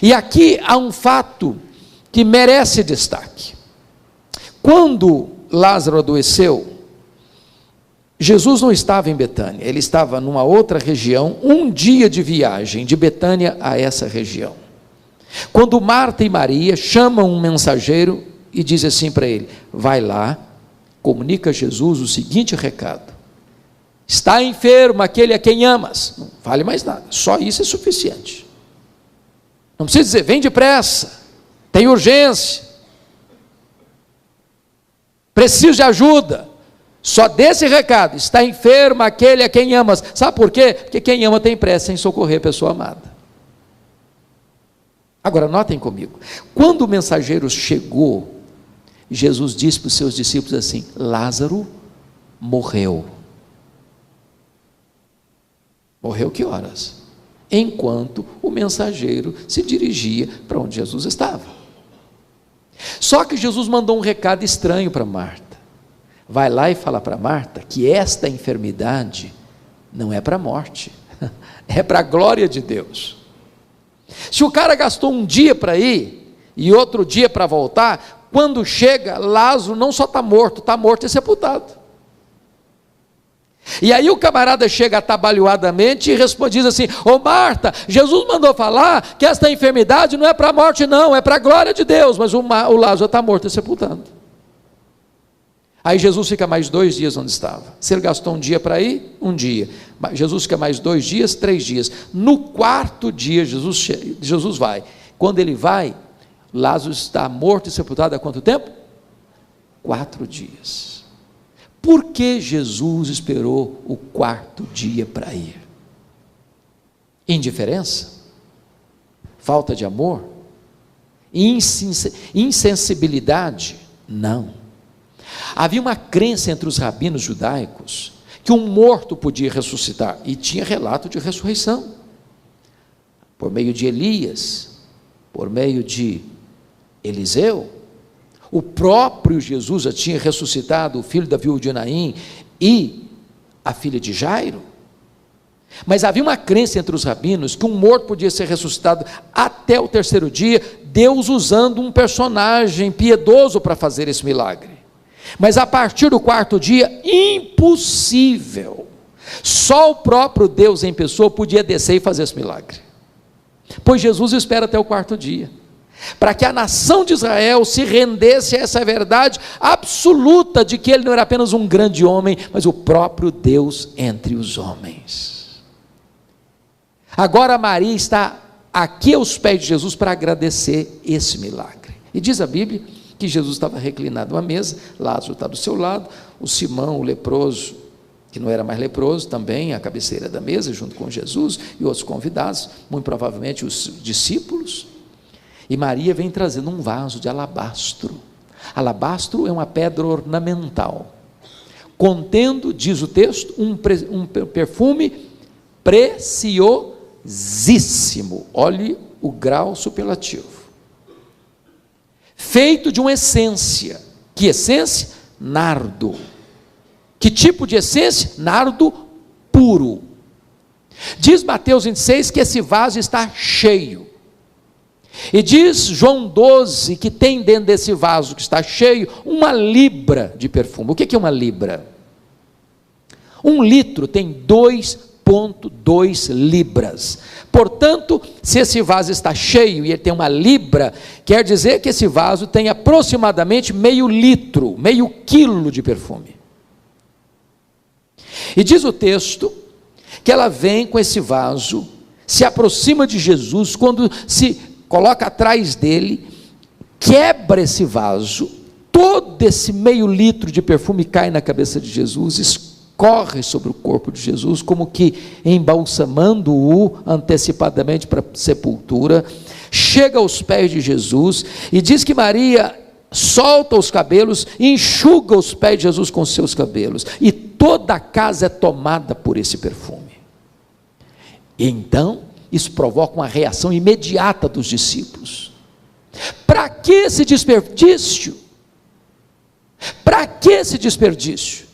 E aqui há um fato que merece destaque. Quando Lázaro adoeceu, Jesus não estava em Betânia, ele estava numa outra região, um dia de viagem de Betânia a essa região. Quando Marta e Maria chamam um mensageiro e dizem assim para ele: vai lá, comunica a Jesus o seguinte recado: está enfermo aquele a quem amas. Não vale mais nada, só isso é suficiente. Não precisa dizer: vem depressa, tem urgência, preciso de ajuda. Só desse recado: está enfermo aquele a quem amas. Sabe por quê? Porque quem ama tem pressa em socorrer a pessoa amada. Agora notem comigo, quando o mensageiro chegou, Jesus disse para os seus discípulos assim: Lázaro morreu. Morreu que horas? Enquanto o mensageiro se dirigia para onde Jesus estava. Só que Jesus mandou um recado estranho para Marta. Vai lá e fala para Marta que esta enfermidade não é para a morte, é para a glória de Deus. Se o cara gastou um dia para ir e outro dia para voltar, quando chega, Lázaro não só está morto e sepultado. E aí o camarada chega atabalhoadamente e diz assim: ô Marta, Jesus mandou falar que esta enfermidade não é para a morte não, é para a glória de Deus, mas o Lázaro está morto e sepultado. Aí Jesus fica mais 2 dias onde estava. Se ele gastou um dia para ir, um dia. Jesus fica mais 2 dias, 3 dias. No 4º dia Jesus vai. Quando ele vai, Lázaro está morto e sepultado há quanto tempo? 4 dias. Por que Jesus esperou o 4º dia para ir? Indiferença? Falta de amor? Insensibilidade? Não. Havia uma crença entre os rabinos judaicos que um morto podia ressuscitar, e tinha relato de ressurreição, por meio de Elias, por meio de Eliseu. O próprio Jesus já tinha ressuscitado o filho da viúva de Naim e a filha de Jairo. Mas havia uma crença entre os rabinos que um morto podia ser ressuscitado até o 3º dia, Deus usando um personagem piedoso para fazer esse milagre. Mas a partir do 4º dia, impossível. Só o próprio Deus em pessoa podia descer e fazer esse milagre. Pois Jesus espera até o 4º dia, para que a nação de Israel se rendesse a essa verdade absoluta de que ele não era apenas um grande homem, mas o próprio Deus entre os homens. Agora Maria está aqui aos pés de Jesus para agradecer esse milagre. E diz a Bíblia que Jesus estava reclinado à mesa, Lázaro está do seu lado, o Simão, o leproso, que não era mais leproso, também à cabeceira da mesa, junto com Jesus e outros convidados, muito provavelmente os discípulos. E Maria vem trazendo um vaso de alabastro. Alabastro é uma pedra ornamental, contendo, diz o texto, um perfume preciosíssimo. Olhe o grau superlativo. Feito de uma essência. Que essência? Nardo. Que tipo de essência? Nardo puro. Diz Mateus 26 que esse vaso está cheio. E diz João 12 que tem dentro desse vaso que está cheio 1 libra de perfume. O que é 1 libra? 1 litro tem 2,2 libras. Portanto, se esse vaso está cheio e ele tem 1 libra, quer dizer que esse vaso tem aproximadamente meio litro, meio quilo de perfume. E diz o texto que ela vem com esse vaso, se aproxima de Jesus, quando se coloca atrás dele, quebra esse vaso, todo esse meio litro de perfume cai na cabeça de Jesus, escorre sobre o corpo de Jesus, como que embalsamando-o antecipadamente para a sepultura, chega aos pés de Jesus, e diz que Maria solta os cabelos, enxuga os pés de Jesus com seus cabelos, e toda a casa é tomada por esse perfume. E então, isso provoca uma reação imediata dos discípulos. Para que esse desperdício? Para que esse desperdício?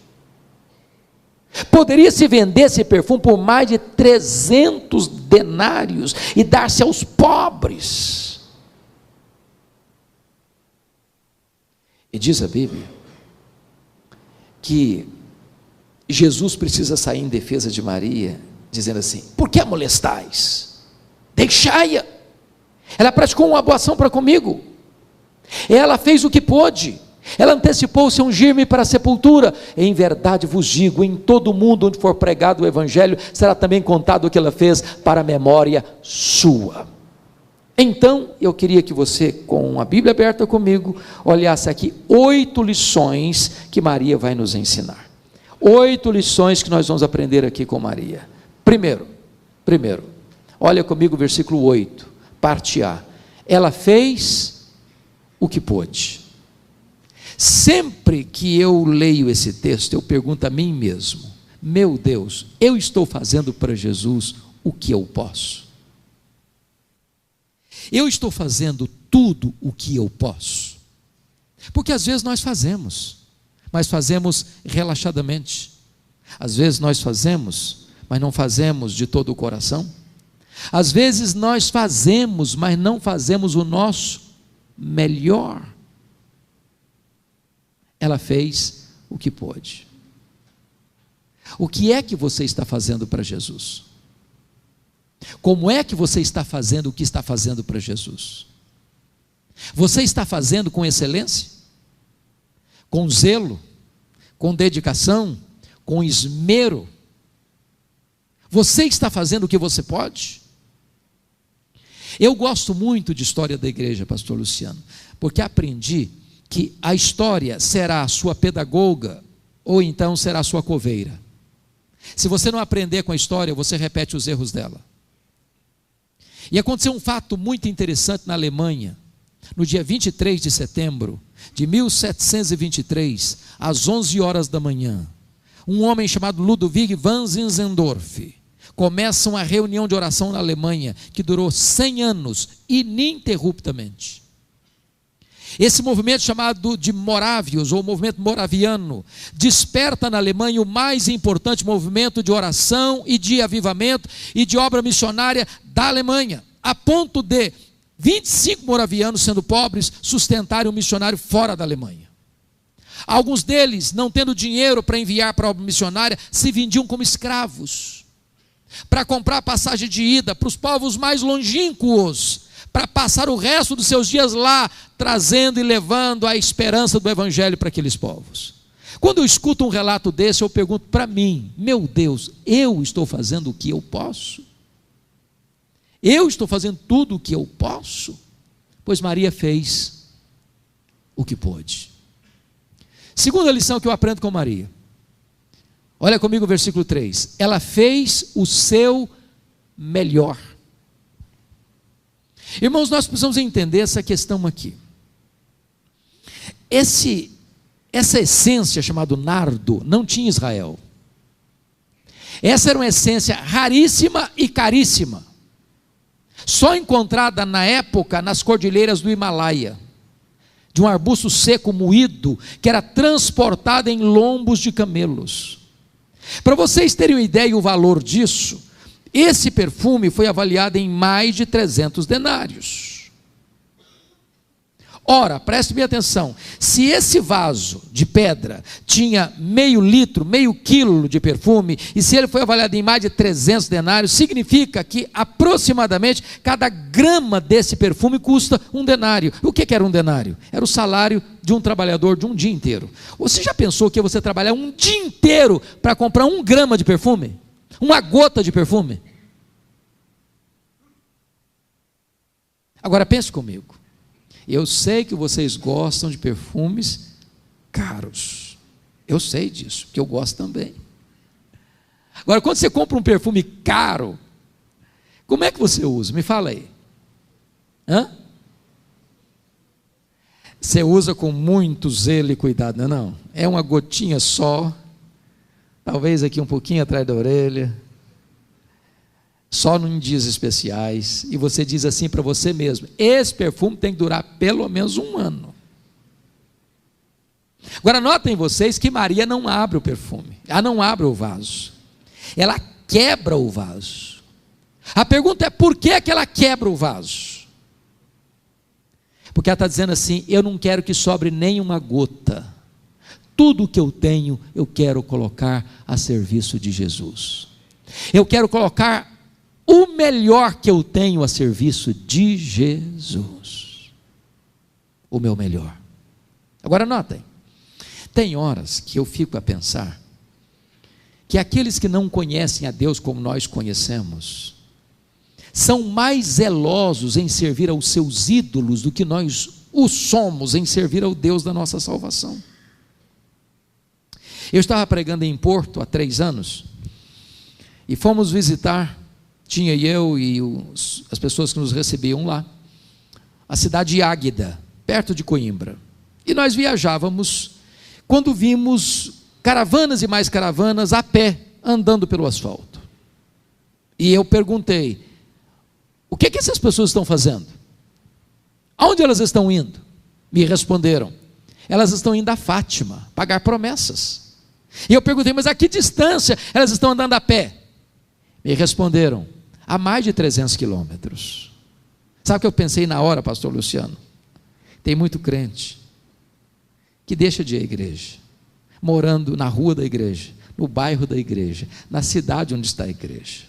Poderia se vender esse perfume por mais de 300 denários e dar-se aos pobres. E diz a Bíblia que Jesus precisa sair em defesa de Maria, dizendo assim: por que a molestais? Deixai-a, ela praticou uma boa ação para comigo, ela fez o que pôde, ela antecipou-se a ungir-me para a sepultura. Em verdade vos digo, em todo o mundo onde for pregado o Evangelho, será também contado o que ela fez para a memória sua. Então, eu queria que você, com a Bíblia aberta comigo, olhasse aqui 8 lições que Maria vai nos ensinar. 8 lições que nós vamos aprender aqui com Maria. Primeiro, olha comigo o versículo 8, parte A. Ela fez o que pôde. Sempre que eu leio esse texto, eu pergunto a mim mesmo: meu Deus, eu estou fazendo para Jesus o que eu posso? Eu estou fazendo tudo o que eu posso? Porque às vezes nós fazemos, mas fazemos relaxadamente. Às vezes nós fazemos, mas não fazemos de todo o coração. Às vezes nós fazemos, mas não fazemos o nosso melhor. Ela fez o que pôde. O que é que você está fazendo para Jesus? Como é que você está fazendo o que está fazendo para Jesus? Você está fazendo com excelência? Com zelo? Com dedicação? Com esmero? Você está fazendo o que você pode? Eu gosto muito de história da igreja, pastor Luciano, porque aprendi que a história será a sua pedagoga ou então será a sua coveira. Se você não aprender com a história, você repete os erros dela. E aconteceu um fato muito interessante na Alemanha, no dia 23 de setembro de 1723, às 11 horas da manhã. Um homem chamado Ludwig van Zinzendorf começa uma reunião de oração na Alemanha, que durou 100 anos, ininterruptamente. Esse movimento chamado de Morávios, ou movimento moraviano, desperta na Alemanha o mais importante movimento de oração e de avivamento e de obra missionária da Alemanha, a ponto de 25 moravianos, sendo pobres, sustentarem um missionário fora da Alemanha. Alguns deles, não tendo dinheiro para enviar para a obra missionária, se vendiam como escravos, para comprar passagem de ida para os povos mais longínquos, para passar o resto dos seus dias lá, trazendo e levando a esperança do evangelho para aqueles povos. Quando eu escuto um relato desse, eu pergunto para mim: meu Deus, eu estou fazendo o que eu posso? Eu estou fazendo tudo o que eu posso? Pois Maria fez o que pôde. Segunda lição que eu aprendo com Maria, olha comigo o versículo 3, ela fez o seu melhor. Irmãos, nós precisamos entender essa questão aqui. Essa essência chamada nardo não tinha Israel. Essa era uma essência raríssima e caríssima, só encontrada na época nas cordilheiras do Himalaia, de um arbusto seco moído, que era transportado em lombos de camelos. Para vocês terem uma ideia e o valor disso, esse perfume foi avaliado em mais de 300 denários. Ora, preste bem atenção, se esse vaso de pedra tinha meio litro, meio quilo de perfume, e se ele foi avaliado em mais de 300 denários, significa que aproximadamente cada grama desse perfume custa um denário. O que era um denário? Era o salário de um trabalhador de um dia inteiro. Você já pensou que você trabalhar um dia inteiro para comprar 1 grama de perfume? Uma gota de perfume? Agora pense comigo. Eu sei que vocês gostam de perfumes caros. Eu sei disso, porque eu gosto também. Agora, quando você compra um perfume caro, como é que você usa? Me fala aí. Você usa com muito zelo e cuidado, não é não? É uma gotinha só, talvez aqui um pouquinho atrás da orelha, só em dias especiais, e você diz assim para você mesmo: esse perfume tem que durar pelo menos 1 ano. Agora notem vocês que Maria não abre o perfume, ela não abre o vaso, ela quebra o vaso. A pergunta é: por que ela quebra o vaso? Porque ela está dizendo assim: eu não quero que sobre nenhuma gota, tudo o que eu tenho eu quero colocar a serviço de Jesus, eu quero colocar o melhor que eu tenho a serviço de Jesus, o meu melhor. Agora notem, tem horas que eu fico a pensar que aqueles que não conhecem a Deus como nós conhecemos, são mais zelosos em servir aos seus ídolos do que nós o somos em servir ao Deus da nossa salvação. Eu estava pregando em Porto há 3 anos, e fomos visitar, tinha eu e as pessoas que nos recebiam lá, a cidade de Águeda, perto de Coimbra. E nós viajávamos, quando vimos caravanas e mais caravanas a pé, andando pelo asfalto. E eu perguntei: o que essas pessoas estão fazendo? Aonde elas estão indo? Me responderam: Elas estão indo a Fátima pagar promessas. E eu perguntei, mas a que distância elas estão andando a pé? Me responderam, a mais de 300 quilômetros. Sabe o que eu pensei na hora, pastor Luciano? Tem muito crente que deixa de ir à igreja, morando na rua da igreja, no bairro da igreja, na cidade onde está a igreja.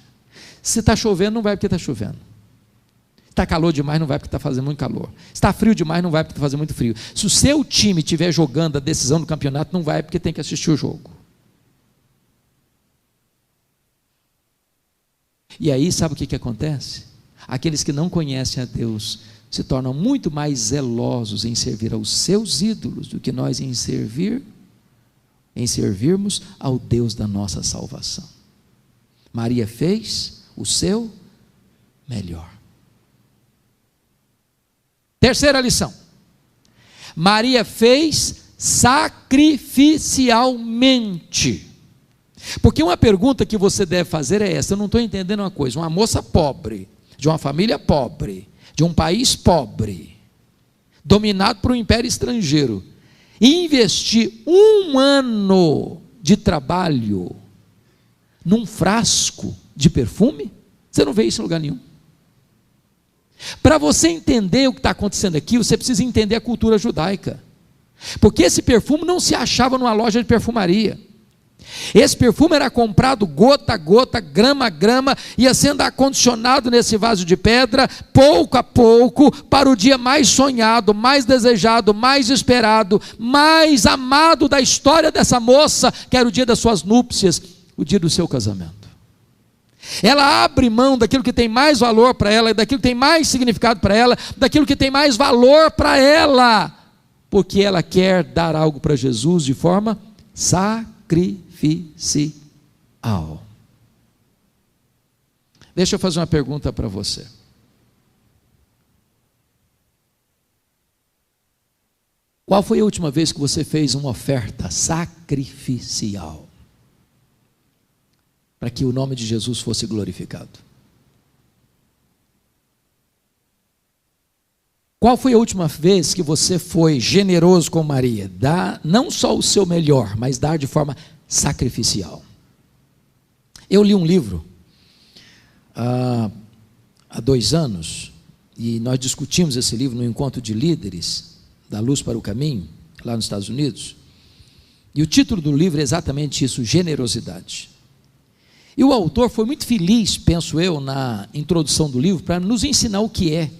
Se está chovendo, não vai porque está chovendo. Está calor demais, não vai porque está fazendo muito calor. Está frio demais, não vai porque está fazendo muito frio. Se o seu time estiver jogando a decisão do campeonato, não vai porque tem que assistir o jogo. E aí, sabe o que acontece? Aqueles que não conhecem a Deus se tornam muito mais zelosos em servir aos seus ídolos do que nós em servirmos ao Deus da nossa salvação. Maria fez o seu melhor. Terceira lição. Maria fez sacrificialmente. Porque uma pergunta que você deve fazer é essa: eu não estou entendendo uma coisa. Uma moça pobre, de uma família pobre, de um país pobre, dominado por um império estrangeiro, investir 1 ano de trabalho num frasco de perfume? Você não vê isso em lugar nenhum. Para você entender o que está acontecendo aqui, você precisa entender a cultura judaica, porque esse perfume não se achava numa loja de perfumaria. Esse perfume era comprado gota a gota, grama a grama, ia sendo acondicionado nesse vaso de pedra, pouco a pouco, para o dia mais sonhado, mais desejado, mais esperado, mais amado da história dessa moça, que era o dia das suas núpcias, o dia do seu casamento. Ela abre mão daquilo que tem mais valor para ela, daquilo que tem mais significado para ela, daquilo que tem mais valor para ela, porque ela quer dar algo para Jesus de forma sacrificial. Deixa eu fazer uma pergunta para você. Qual foi a última vez que você fez uma oferta sacrificial para que o nome de Jesus fosse glorificado? Qual foi a última vez que você foi generoso com Maria? Dar não só o seu melhor, mas dar de forma sacrificial. Eu li um livro há 2 anos, e nós discutimos esse livro no encontro de líderes da Luz para o Caminho, lá nos Estados Unidos, e o título do livro é exatamente isso: generosidade. E o autor foi muito feliz, penso eu, na introdução do livro, para nos ensinar o que é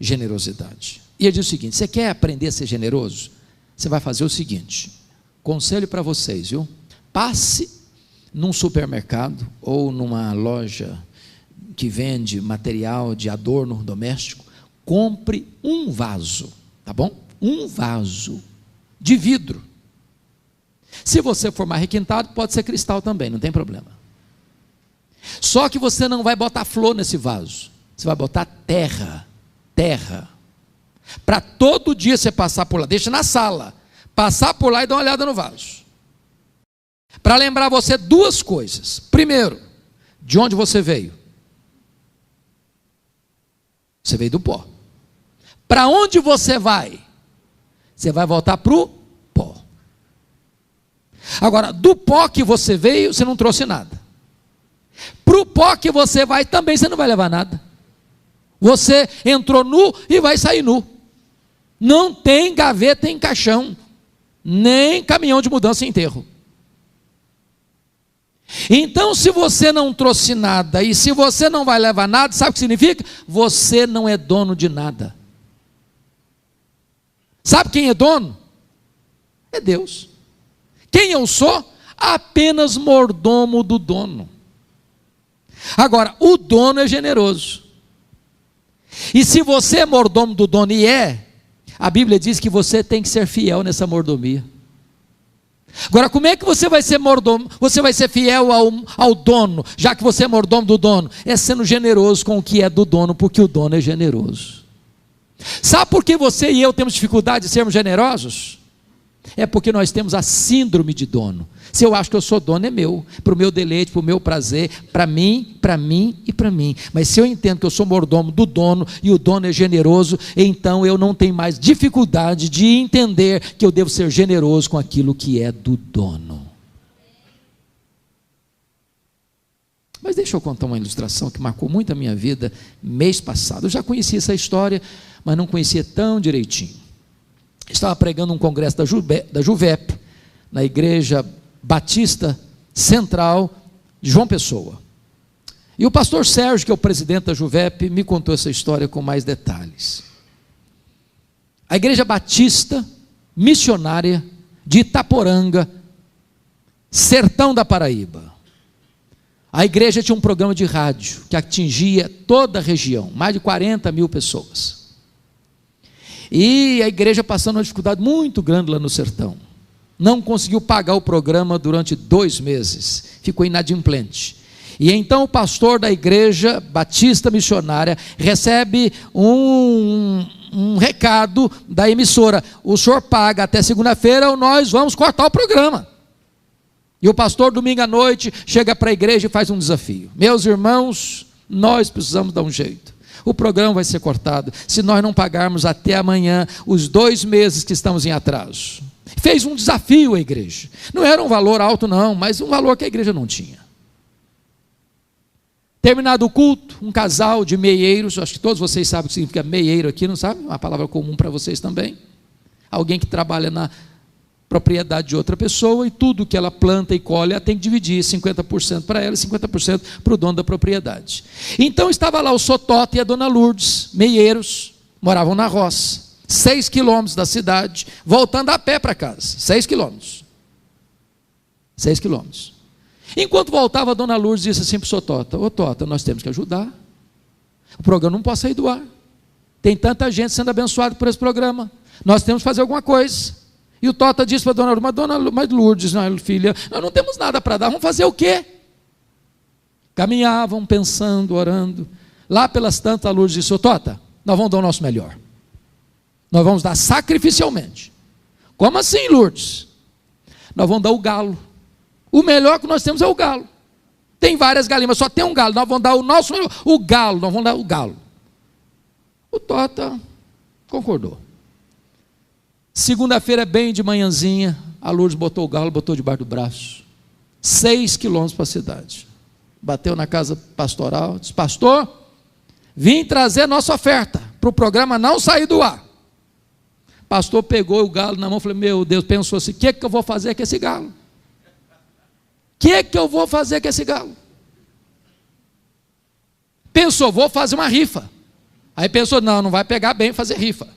generosidade. E ele diz o seguinte: você quer aprender a ser generoso? Você vai fazer o seguinte, conselho para vocês, viu? Passe num supermercado ou numa loja que vende material de adorno doméstico, compre um vaso, tá bom? Um vaso de vidro. Se você for mais requintado, pode ser cristal também, não tem problema. Só que você não vai botar flor nesse vaso, você vai botar terra, para todo dia você passar por lá, deixa na sala, passar por lá e dar uma olhada no vaso, para lembrar você 2 coisas. Primeiro, de onde você veio? Você veio do pó. Para onde você vai? Você vai voltar para o pó. Agora, do pó que você veio, você não trouxe nada. Para o pó que você vai, também você não vai levar nada. Você entrou nu e vai sair nu. Não tem gaveta em caixão, nem caminhão de mudança em enterro. Então, se você não trouxe nada, e se você não vai levar nada, sabe o que significa? Você não é dono de nada. Sabe quem é dono? É Deus. Quem eu sou? Apenas mordomo do dono. Agora, o dono é generoso. E se você é mordomo do dono, e a Bíblia diz que você tem que ser fiel nessa mordomia. Agora, como é que você vai ser mordomo? Você vai ser fiel ao dono, já que você é mordomo do dono? É sendo generoso com o que é do dono, porque o dono é generoso. Sabe por que você e eu temos dificuldade de sermos generosos? É porque nós temos a síndrome de dono. Se eu acho que eu sou dono, é meu, para o meu deleite, para o meu prazer, para mim e para mim. Mas se eu entendo que eu sou mordomo do dono e o dono é generoso, então eu não tenho mais dificuldade de entender que eu devo ser generoso com aquilo que é do dono. Mas deixa eu contar uma ilustração que marcou muito a minha vida mês passado. Eu já conhecia essa história, mas não conhecia tão direitinho. Estava pregando um congresso da Juvep, na Igreja Batista Central de João Pessoa. E o pastor Sérgio, que é o presidente da Juvep, me contou essa história com mais detalhes. A Igreja Batista Missionária de Itaporanga, sertão da Paraíba. A igreja tinha um programa de rádio que atingia toda a região, mais de 40 mil pessoas. E a igreja passando uma dificuldade muito grande lá no sertão. Não conseguiu pagar o programa durante 2 meses, ficou inadimplente. E então o pastor da Igreja Batista Missionária recebe um recado da emissora: o senhor paga até segunda-feira ou nós vamos cortar o programa. E o pastor, domingo à noite, chega para a igreja e faz um desafio: meus irmãos, nós precisamos dar um jeito, o programa vai ser cortado, se nós não pagarmos até amanhã os 2 meses que estamos em atraso. Fez um desafio à igreja, não era um valor alto não, mas um valor que a igreja não tinha. Terminado o culto, um casal de meieiros, acho que todos vocês sabem o que significa meieiro aqui, não sabe? Uma palavra comum para vocês também. Alguém que trabalha na propriedade de outra pessoa e tudo que ela planta e colhe, ela tem que dividir 50% para ela e 50% para o dono da propriedade. Então estava lá o Sotota e a dona Lourdes, meieiros, moravam na roça, 6 quilômetros da cidade, voltando a pé para casa, 6 quilômetros. 6 quilômetros. Enquanto voltava, a dona Lourdes disse assim para o Sotota: ô Tota, nós temos que ajudar, o programa não pode sair do ar, tem tanta gente sendo abençoada por esse programa, nós temos que fazer alguma coisa. E o Tota disse para a dona Lourdes: mas Lourdes, não, filha, nós não temos nada para dar, vamos fazer o quê? Caminhavam pensando, orando. Lá pelas tantas, a Lourdes disse: ô Tota, nós vamos dar o nosso melhor, nós vamos dar sacrificialmente. Como assim, Lourdes? Nós vamos dar o galo. O melhor que nós temos é o galo. Tem várias galinhas, mas só tem um galo. Nós vamos dar o nosso melhor, o galo, nós vamos dar o galo. O Tota concordou. Segunda-feira, bem de manhãzinha, a Lourdes botou o galo, botou debaixo do braço. 6 quilômetros para a cidade. Bateu na casa pastoral, disse: pastor, vim trazer nossa oferta para o programa não sair do ar. O pastor pegou o galo na mão e falou: meu Deus, pensou assim: o que eu vou fazer com esse galo? O que eu vou fazer com esse galo? Pensou: vou fazer uma rifa. Aí pensou: não vai pegar bem fazer rifa.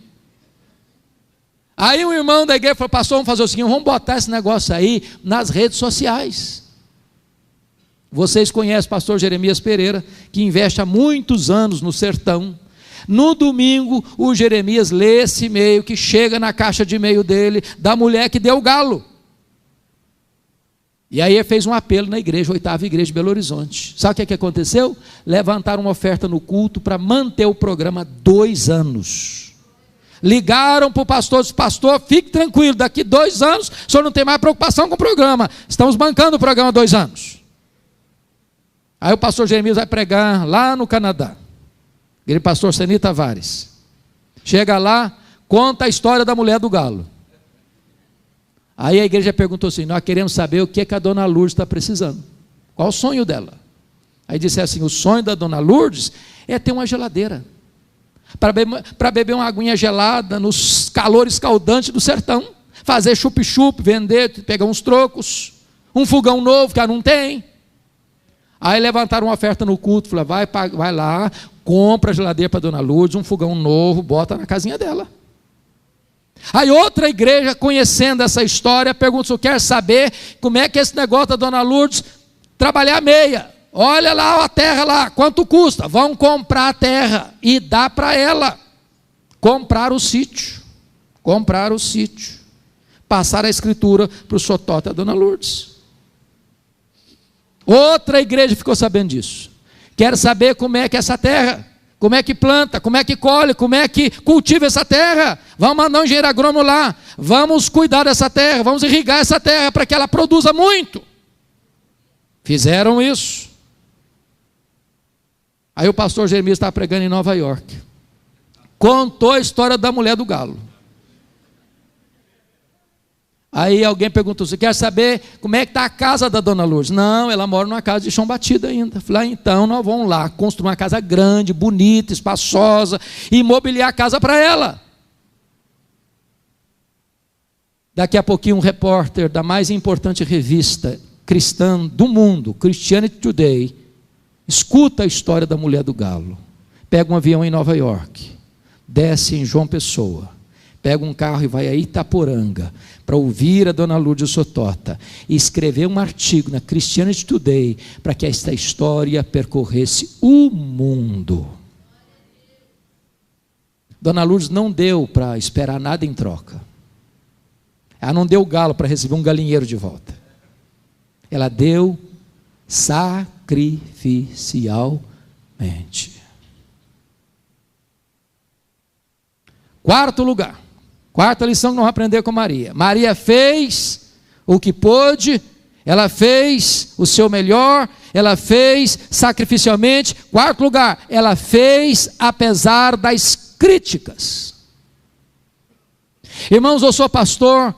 Aí um irmão da igreja falou: pastor, vamos fazer o seguinte, vamos botar esse negócio aí nas redes sociais. Vocês conhecem o pastor Jeremias Pereira, que investe há muitos anos no sertão. No domingo, o Jeremias lê esse e-mail que chega na caixa de e-mail dele, da mulher que deu o galo. E aí ele fez um apelo na igreja, 8ª igreja de Belo Horizonte. Sabe o que aconteceu? Levantaram uma oferta no culto para manter o programa 2 anos. Ligaram para o pastor, disse: pastor, fique tranquilo, daqui 2 anos, o senhor não tem mais preocupação com o programa, estamos bancando o programa 2 anos. Aí o pastor Jeremias vai pregar lá no Canadá, aquele pastor Seni Tavares, chega lá, conta a história da mulher do galo. Aí a igreja perguntou assim: nós queremos saber o que a dona Lourdes está precisando, qual o sonho dela? Aí disse assim: o sonho da dona Lourdes é ter uma geladeira, para beber uma aguinha gelada nos calores escaldantes do sertão, fazer chup-chup, vender, pegar uns trocos, um fogão novo que ela não tem. Aí levantaram uma oferta no culto, falaram: vai lá, compra a geladeira para a dona Lourdes, um fogão novo, bota na casinha dela. Aí outra igreja, conhecendo essa história, pergunta: se eu quero saber como é que é esse negócio da dona Lourdes trabalhar meia. Olha lá a terra lá, quanto custa? Vão comprar a terra e dá para ela. Comprar o sítio. Passar a escritura para o Sotota e a dona Lourdes. Outra igreja ficou sabendo disso. Quero saber como é que é essa terra. como é que planta, como é que colhe, como é que cultiva essa terra. Vamos mandar um engenheiro agrônomo lá, vamos cuidar dessa terra, vamos irrigar essa terra para que ela produza muito. Fizeram isso. Aí o pastor Jeremias estava pregando em Nova York, contou a história da mulher do galo. Aí alguém perguntou: você quer saber como é que está a casa da dona Lourdes? Não, ela mora numa casa de chão batido ainda. Falei: então nós vamos lá construir uma casa grande, bonita, espaçosa, e mobiliar a casa para ela. Daqui a pouquinho um repórter da mais importante revista cristã do mundo, Christianity Today, escuta a história da mulher do galo, pega um avião em Nova York, desce em João Pessoa, pega um carro e vai a Itaporanga para ouvir a dona Lourdes Sotota e escrever um artigo na Christianity Today para que esta história percorresse o mundo. Dona Lourdes não deu para esperar nada em troca. Ela não deu galo para receber um galinheiro de volta. Ela deu sacrificialmente. Quarto lugar. Quarta lição que nós vamos aprender com Maria. Maria fez o que pôde, ela fez o seu melhor, ela fez sacrificialmente. Quarto lugar, ela fez apesar das críticas. Irmãos, eu sou pastor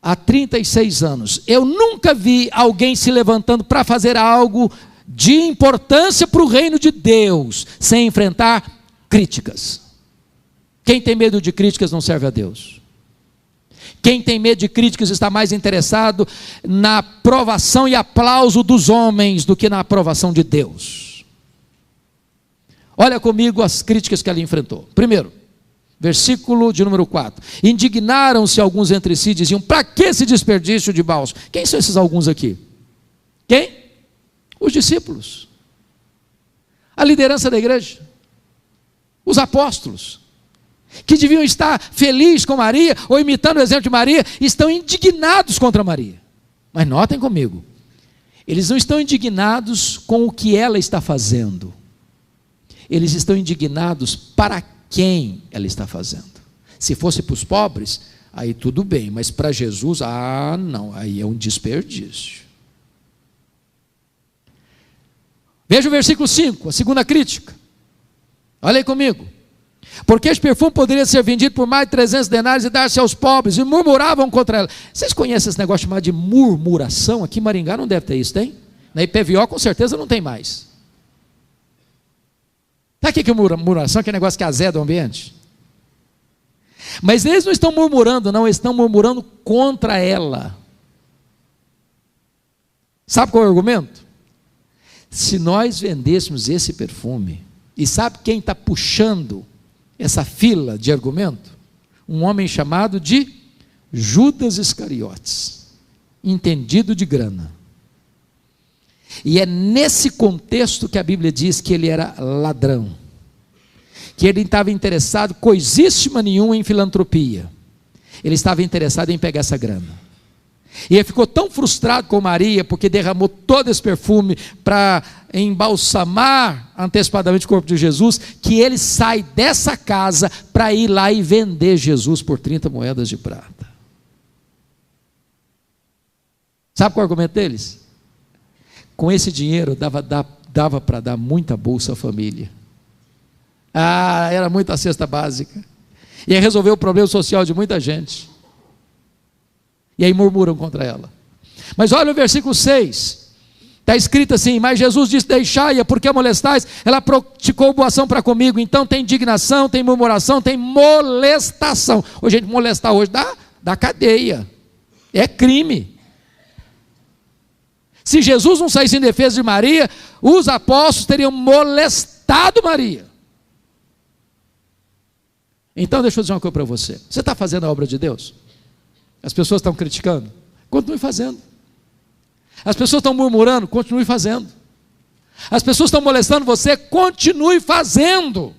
há 36 anos. Eu nunca vi alguém se levantando para fazer algo de importância para o reino de Deus sem enfrentar críticas. Quem tem medo de críticas não serve a Deus. Quem tem medo de críticas está mais interessado na aprovação e aplauso dos homens do que na aprovação de Deus. Olha comigo as críticas que ela enfrentou. Primeiro, versículo de número 4. Indignaram-se alguns entre si e diziam: para que esse desperdício de bálsamo? Quem são esses alguns aqui? Quem? Os discípulos. A liderança da igreja. Os apóstolos. Que deviam estar felizes com Maria, ou imitando o exemplo de Maria, estão indignados contra Maria. Mas notem comigo, eles não estão indignados com o que ela está fazendo, eles estão indignados para quem ela está fazendo. Se fosse para os pobres, aí tudo bem, mas para Jesus, não, aí é um desperdício. Veja o versículo 5, a segunda crítica. Olha aí comigo. Porque este perfume poderia ser vendido por mais de 300 denários e dar-se aos pobres, e murmuravam contra ela. Vocês conhecem esse negócio chamado de murmuração? Aqui em Maringá não deve ter isso, tem? Na IPVO com certeza não tem mais. Sabe o que é murmuração? Que é negócio que azeda o ambiente. Mas eles não estão murmurando, não, eles estão murmurando contra ela. Sabe qual é o argumento? Se nós vendêssemos esse perfume, e sabe quem está puxando essa fila de argumento? Um homem chamado de Judas Iscariotes, entendido de grana. E é nesse contexto que a Bíblia diz que ele era ladrão, que ele estava interessado coisíssima nenhuma em filantropia, ele estava interessado em pegar essa grana. E ele ficou tão frustrado com Maria, porque derramou todo esse perfume para embalsamar antecipadamente o corpo de Jesus, que ele sai dessa casa para ir lá e vender Jesus por 30 moedas de prata. Sabe qual é o argumento deles? Com esse dinheiro dava para dar muita bolsa à família. Era muita cesta básica. Ia resolver o problema social de muita gente. E aí murmuram contra ela. Mas olha o versículo 6. Está escrito assim: mas Jesus disse: deixai-a, porque a molestais, ela praticou boa ação para comigo. Então tem indignação, tem murmuração, tem molestação. Hoje a gente molestar hoje dá cadeia. É crime. Se Jesus não saísse em defesa de Maria, os apóstolos teriam molestado Maria. Então deixa eu dizer uma coisa para você. Você está fazendo a obra de Deus? As pessoas estão criticando? Continue fazendo. As pessoas estão murmurando? Continue fazendo. As pessoas estão molestando você? Continue fazendo.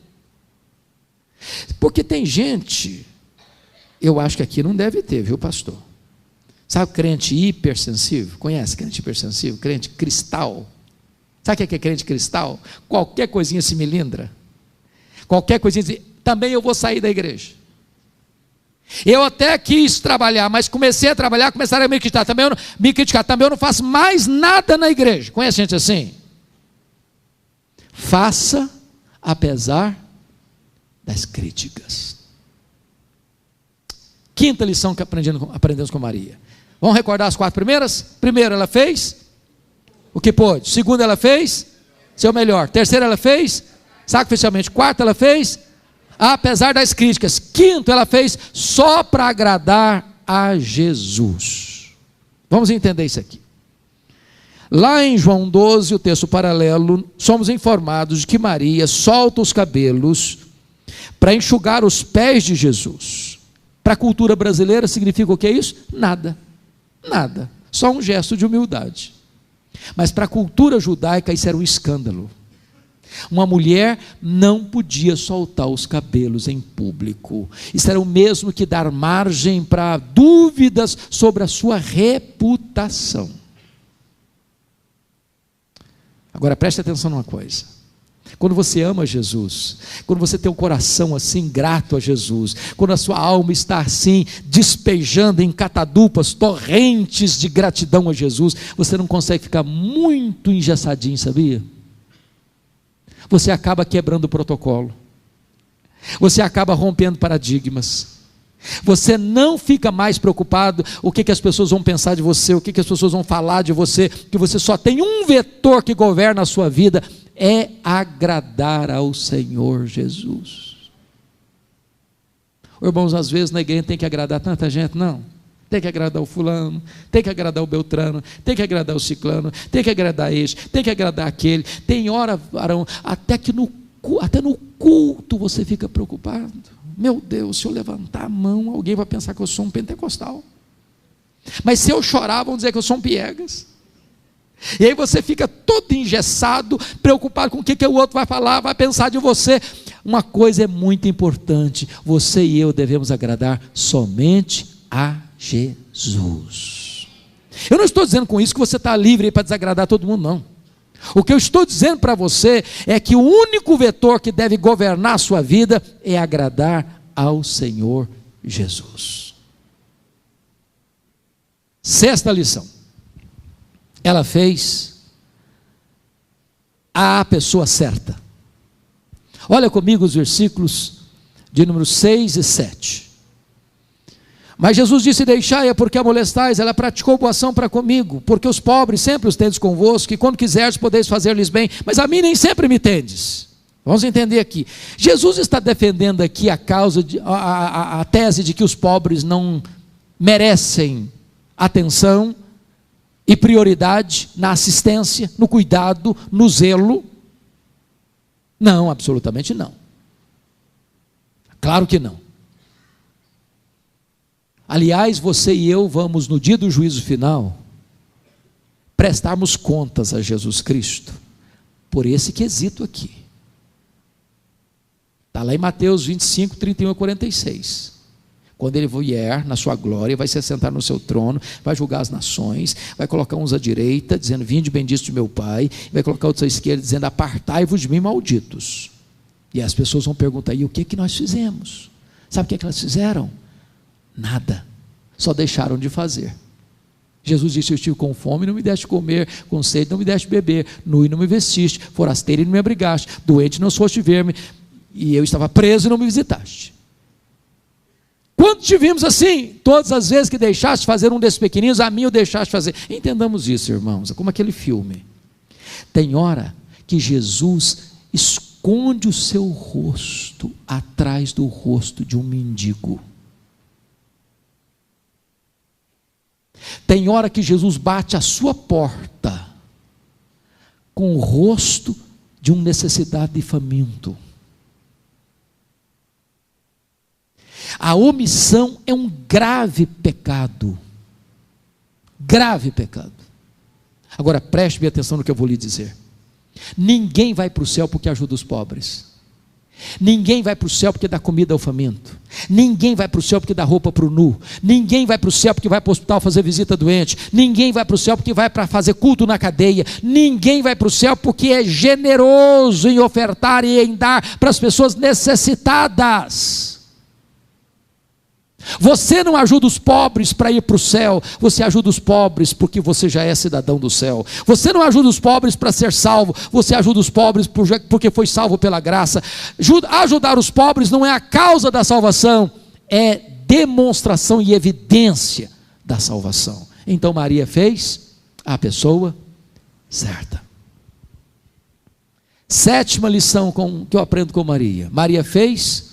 Porque tem gente, eu acho que aqui não deve ter, viu, pastor? Sabe crente hipersensível? Conhece crente hipersensível? Crente cristal? Sabe o que é crente cristal? Qualquer coisinha se melindra. qualquer coisinha, também eu vou sair da igreja. Eu até quis trabalhar, mas comecei a trabalhar, começaram a me criticar, também eu não faço mais nada na igreja. Conhece gente assim? Faça apesar das críticas. Quinta lição que aprendemos com Maria. Vamos recordar as 4 primeiras? Primeiro, ela fez o que pôde. Segunda, ela fez seu melhor. Terceira, ela fez sacrificialmente. Quarta, ela fez apesar das críticas. Quinto, ela fez só para agradar a Jesus. Vamos entender isso aqui. Lá em João 12, o texto paralelo, somos informados de que Maria solta os cabelos para enxugar os pés de Jesus. Para a cultura brasileira significa o que é isso? Nada, nada, só um gesto de humildade. Mas para a cultura judaica isso era um escândalo. Uma mulher não podia soltar os cabelos em público. Isso era o mesmo que dar margem para dúvidas sobre a sua reputação. Agora preste atenção numa coisa. Quando você ama Jesus, quando você tem um coração assim grato a Jesus, quando a sua alma está assim despejando em catadupas, torrentes de gratidão a Jesus, você não consegue ficar muito engessadinho, sabia? Você acaba quebrando o protocolo, você acaba rompendo paradigmas, você não fica mais preocupado o que as pessoas vão pensar de você, o que as pessoas vão falar de você, que você só tem um vetor que governa a sua vida, é agradar ao Senhor Jesus. Irmãos, às vezes na igreja tem que agradar tanta gente, não, tem que agradar o fulano, tem que agradar o beltrano, tem que agradar o ciclano, tem que agradar este, tem que agradar aquele, tem hora, varão, até no culto você fica preocupado, meu Deus, se eu levantar a mão, alguém vai pensar que eu sou um pentecostal, mas se eu chorar, vão dizer que eu sou um piegas. E aí você fica todo engessado, preocupado com o que o outro vai falar, vai pensar de você. Uma coisa é muito importante, você e eu devemos agradar somente a Jesus. Eu não estou dizendo com isso que você está livre para desagradar todo mundo, não. O que eu estou dizendo para você é que o único vetor que deve governar a sua vida é agradar ao Senhor Jesus. Sexta lição. Ela fez a pessoa certa. Olha comigo os versículos de número 6 e 7. Mas Jesus disse: deixai-a, porque a molestais, ela praticou boa ação para comigo, porque os pobres sempre os tendes convosco, e quando quiseres podeis fazer-lhes bem, mas a mim nem sempre me tendes. Vamos entender aqui. Jesus está defendendo aqui a causa, a tese de que os pobres não merecem atenção e prioridade na assistência, no cuidado, no zelo? Não, absolutamente não. Claro que não. Aliás, você e eu vamos, no dia do juízo final, prestarmos contas a Jesus Cristo por esse quesito aqui. Está lá em Mateus 25, 31 a 46. Quando ele vier na sua glória, vai se assentar no seu trono, vai julgar as nações, vai colocar uns à direita, dizendo: vinde bendito de meu Pai, e vai colocar outros à esquerda, dizendo: apartai-vos de mim, malditos. E as pessoas vão perguntar: e o que nós fizemos? Sabe o que elas fizeram? Nada, só deixaram de fazer. Jesus disse: eu estive com fome, não me deste comer, com sede, não me deste beber, nu e não me vestiste, forasteiro e não me abrigaste, doente não foste ver-me, e eu estava preso e não me visitaste. Quando te vimos assim? Todas as vezes que deixaste fazer um desses pequeninos, a mim o deixaste fazer. Entendamos isso, irmãos, é como aquele filme. Tem hora que Jesus esconde o seu rosto atrás do rosto de um mendigo. Tem hora que Jesus bate a sua porta com o rosto de um necessitado e faminto. A omissão é um grave pecado. Grave pecado. Agora preste bem atenção no que eu vou lhe dizer. Ninguém vai para o céu porque ajuda os pobres. Ninguém vai para o céu porque dá comida ao faminto. Ninguém vai para o céu porque dá roupa para o nu. Ninguém vai para o céu porque vai para o hospital fazer visita doente. Ninguém vai para o céu porque vai para fazer culto na cadeia. Ninguém vai para o céu porque é generoso em ofertar e em dar para as pessoas necessitadas. Você não ajuda os pobres para ir para o céu, você ajuda os pobres porque você já é cidadão do céu. Você não ajuda os pobres para ser salvo, você ajuda os pobres porque foi salvo pela graça. Ajudar os pobres não é a causa da salvação, é demonstração e evidência da salvação. Então Maria fez a pessoa certa. Sétima lição que eu aprendo com Maria. Maria fez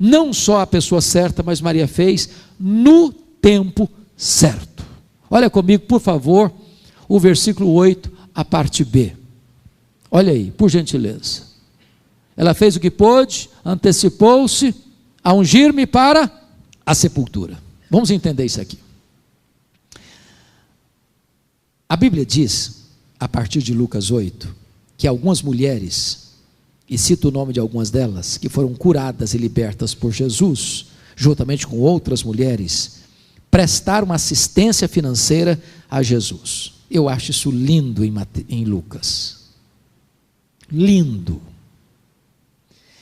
não só a pessoa certa, mas Maria fez no tempo certo. Olha comigo, por favor, o versículo 8, a parte B. Olha aí, por gentileza. Ela fez o que pôde, antecipou-se a ungir-me para a sepultura. Vamos entender isso aqui. A Bíblia diz, a partir de Lucas 8, que algumas mulheres, e cito o nome de algumas delas, que foram curadas e libertas por Jesus, juntamente com outras mulheres, prestaram assistência financeira a Jesus. Eu acho isso lindo em Lucas. Lindo.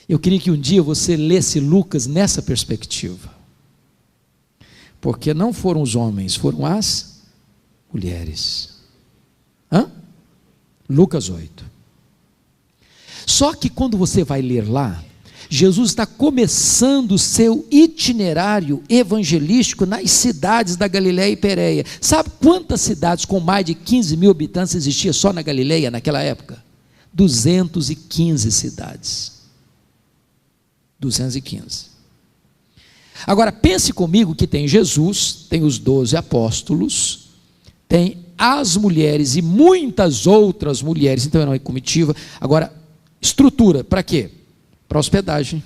Eu queria que um dia você lesse Lucas nessa perspectiva. Porque não foram os homens, foram as mulheres. Lucas 8. Só que quando você vai ler lá, Jesus está começando o seu itinerário evangelístico nas cidades da Galileia e Pérea. Sabe quantas cidades com mais de 15 mil habitantes existia só na Galileia naquela época? 215 cidades. 215. Agora pense comigo que tem Jesus, tem os 12 apóstolos, tem as mulheres e muitas outras mulheres, então era uma comitiva. Agora, estrutura, para quê? Para hospedagem,